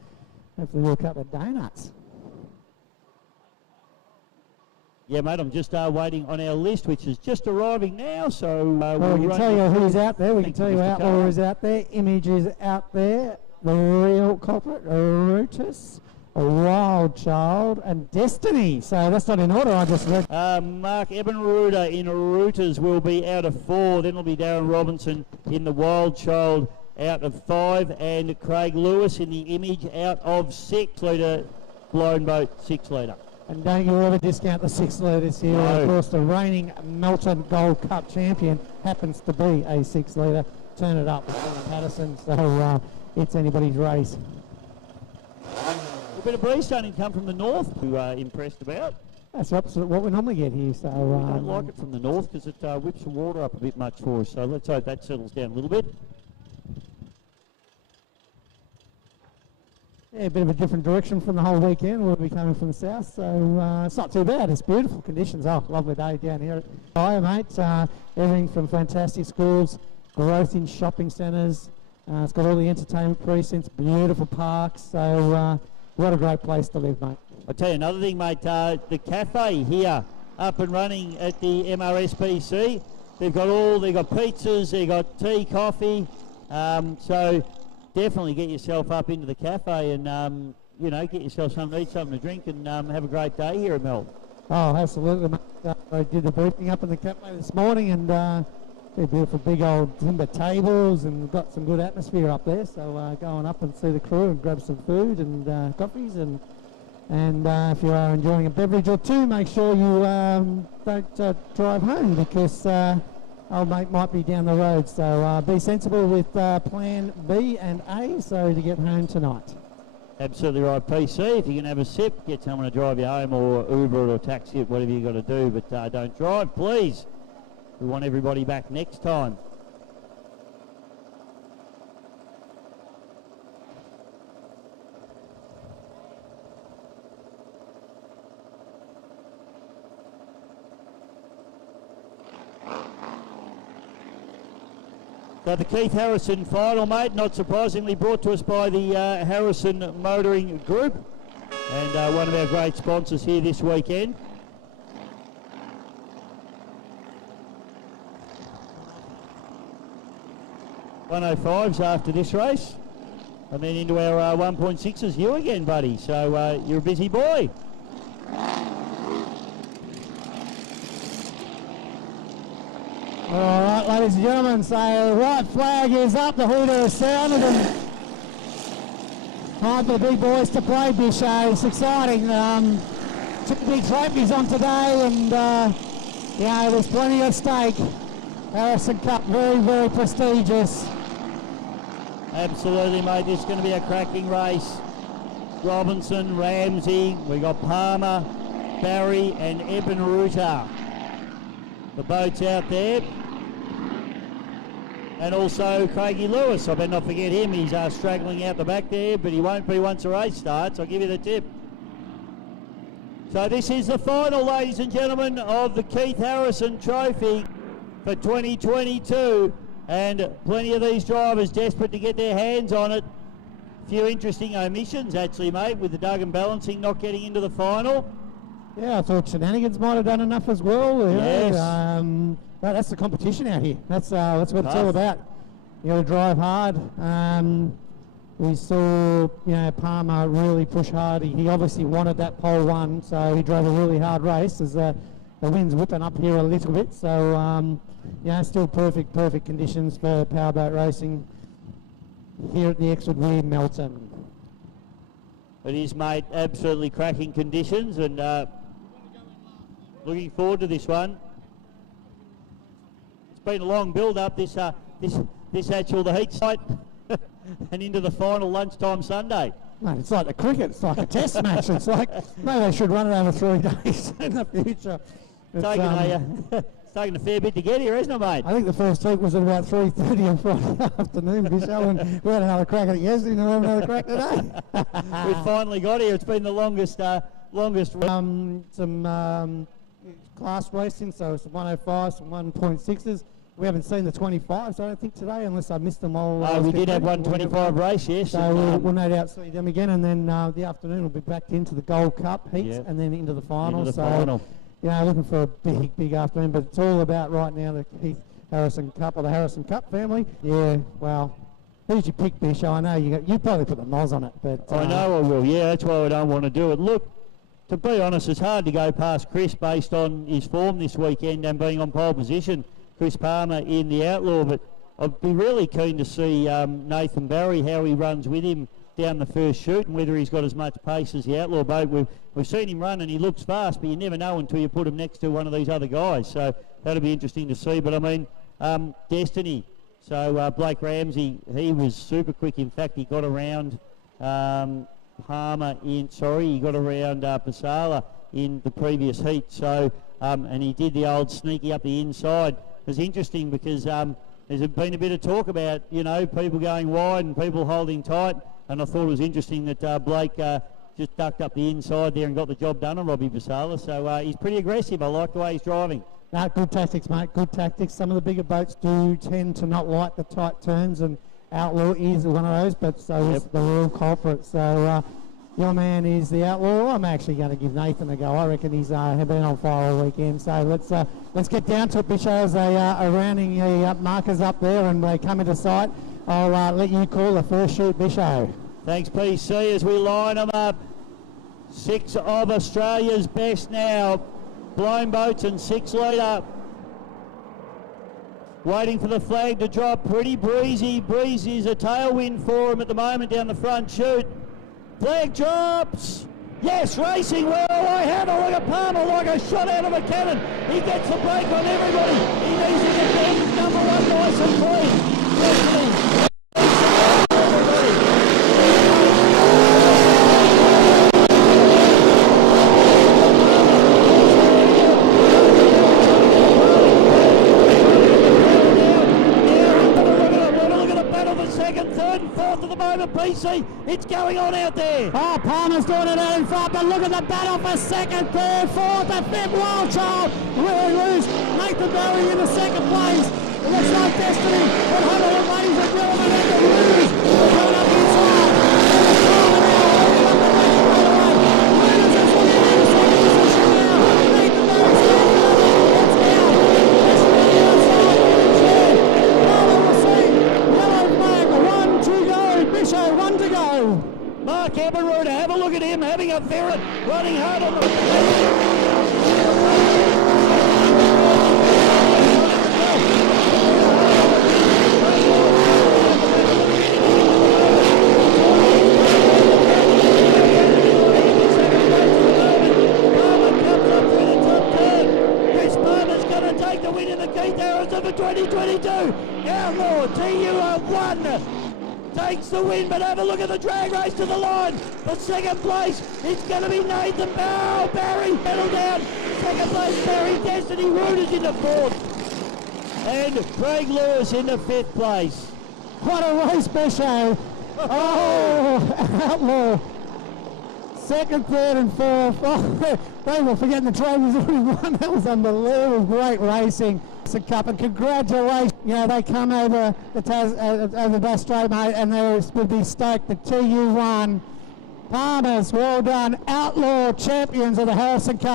hopefully a couple of donuts. Yeah, mate, I'm just waiting on our list, which is just arriving now. So well, we can tell you who's out there. We can tell you Outlaw is out there. Image is out there. The real culprit, Rootus, a Wild Child, and Destiny. So that's not in order, I just read. Mark Ebenruder in Rooters will be out of 4. Then it'll be Darren Robinson in the Wild Child out of 5. And Craig Lewis in the Image out of 6. Litre blown boat, 6 litre. And don't you ever discount the 6 litres here. No. Of course, the reigning Melton Gold Cup champion happens to be a 6 litre. Turn it up, Patterson. So it's anybody's race. A bit of breeze starting to come from the north, who are impressed about. That's the opposite of what we normally get here. So I don't like it from the north because it whips the water up a bit much for us. So let's hope that settles down a little bit. Yeah, a bit of a different direction from the whole weekend. We'll be coming from the south, so it's not too bad. It's beautiful conditions. Oh, lovely day down here at Fire, mate. Everything from fantastic schools, growth in shopping centres. It's got all the entertainment precincts, beautiful parks. So what a great place to live, mate. I'll tell you another thing, mate. The cafe here up and running at the MRSPC. They've got pizzas, they've got tea, coffee. So definitely get yourself up into the cafe and, get yourself something to eat, something to drink and have a great day here at Melton. Oh, absolutely, mate. I did the briefing up in the cafe this morning and beautiful big old timber tables and got some good atmosphere up there. So going up and see the crew and grab some food and coffees and if you are enjoying a beverage or two, make sure you don't drive home because old mate might be down the road. So be sensible with plan B and A so to get home tonight. Absolutely right, PC. If you can have a sip, get someone to drive you home or Uber it or taxi it, whatever you got to do, but don't drive, please. We want everybody back next time. So the Keith Harrison final, mate, not surprisingly brought to us by the Harrison Motoring Group and one of our great sponsors here this weekend. 105s after this race, and then into our 1.6s, you again, buddy. So you're a busy boy. All right, ladies and gentlemen, so the white flag is up, the hooter is sounded, and time for the big boys to play this show. It's exciting. 2 big trophies on today, and there's plenty at stake. Harrison Cup, very, very prestigious. Absolutely, mate. This is going to be a cracking race. Robinson, Ramsey, we got Palmer, Barry, and Ebenruder. The boat's out there. And also Craigie Lewis. I better not forget him. He's straggling out the back there, but he won't be once the race starts. I'll give you the tip. So this is the final, ladies and gentlemen, of the Keith Harrison Trophy for 2022. And plenty of these drivers desperate to get their hands on it. A few interesting omissions, actually, mate, with the Duggan Balancing not getting into the final. Yeah, I thought Shenanigans might have done enough as well. Yes. That's the competition out here. That's what it's all about. You got to drive hard. We saw, Palmer really push hard. He obviously wanted that pole one, so he drove a really hard race as the wind's whipping up here a little bit. So, still perfect conditions for powerboat racing here at the Exwood Weir Melton. It is, mate, absolutely cracking conditions, and looking forward to this one. It's been a long build-up, this actual, the heat site, and into the final lunchtime Sunday. Mate, it's like the cricket. It's like a test match. It's like, maybe they should run it over 3 days in the future. It's taken a fair bit to get here, isn't it, mate? I think the first heat was at about 3:30 on Friday afternoon, Michelle, and we had another crack at it yesterday, and we'll have another crack today. We've finally got here. It's been the longest. class racing, so it's 105s and 1.6s. We haven't seen the 25s, I don't think, today, unless I missed them all. We did have 125 race, yes. So we'll no doubt see them again, and then the afternoon will be back into the Gold Cup heats, and then into the final. You know, looking for a big afternoon, but it's all about right now the Keith Harrison Cup, or the Harrison Cup family. Yeah, well, who's your pick, Bish? I know you probably put the Noz on it, but... I know I will, yeah, that's why I don't want to do it. Look, to be honest, it's hard to go past Chris based on his form this weekend and being on pole position. Chris Palmer in the Outlaw, but I'd be really keen to see Nathan Barry, how he runs with him down the first shoot and whether he's got as much pace as the Outlaw boat. We've seen him run and he looks fast, but you never know until you put him next to one of these other guys. So that'll be interesting to see. But I mean, Destiny. So Blake Ramsey, he was super quick. In fact, he got around he got around Pasala in the previous heat. So, and he did the old sneaky up the inside. It was interesting because there's been a bit of talk about, you know, people going wide and people holding tight, and I thought it was interesting that Blake just ducked up the inside there and got the job done on Robbie Pasala. So he's pretty aggressive. I like the way he's driving. No, good tactics, mate, good tactics. Some of the bigger boats do tend to not like the tight turns, and Outlaw is one of those, but so is the real culprit. So your man is the Outlaw. I'm actually going to give Nathan a go. I reckon he's been on fire all weekend. So let's get down to it, Bisho, as they are rounding the markers up there and they come into sight. I'll let you call the first shoot, Bisho. Thanks, PC, as we line them up. 6 of Australia's best now. Blown boats and 6 leader. Waiting for the flag to drop. Pretty breezy. Breezy is a tailwind for him at the moment down the front chute. Flag drops. Yes, racing well. I have a look at Palmer like a shot out of a cannon. He gets the break on everybody. He needs to get down number 1 nice and clean. Definitely. PC, it's going on out there. Oh, Palmer's doing it out in front, but look at the battle for second, third, fourth, and fifth. Wild Child really loose. Nathan Barry in the second place. It looks like Destiny. But hold on, ladies and gentlemen, and the Roos are coming up inside. And Palmer now holding up the race right away. Roos is looking in the second position now. Nathan Barry standing up. It's down. Destiny outside. Share. Palmer will see. Yellow flag. 1 to go. Bisho, 1 to go. Mark Eberruder, have a look at him having a ferret, running hard on the... Chris Palmer's going to take the win in the Keith Harrison for 2022. Outlaw, TUR1. Takes the win, but have a look at the drag race to the line. For second place, it's going to be Nathan Barry. Pedal down. Second place, Barry. Destiny Rooters in the 4th. And Craig Lewis in the 5th place. What a race, Bisho. Oh, Outlaw. Second, third, and fourth. Oh, they were forgetting the train was already won. That was unbelievable. Great racing. Cup, and congratulations. You know, they come over the Bass Strait, mate, and they would be stoked. The TU1 Palmers, well done. Outlaw champions of the Harrison Cup.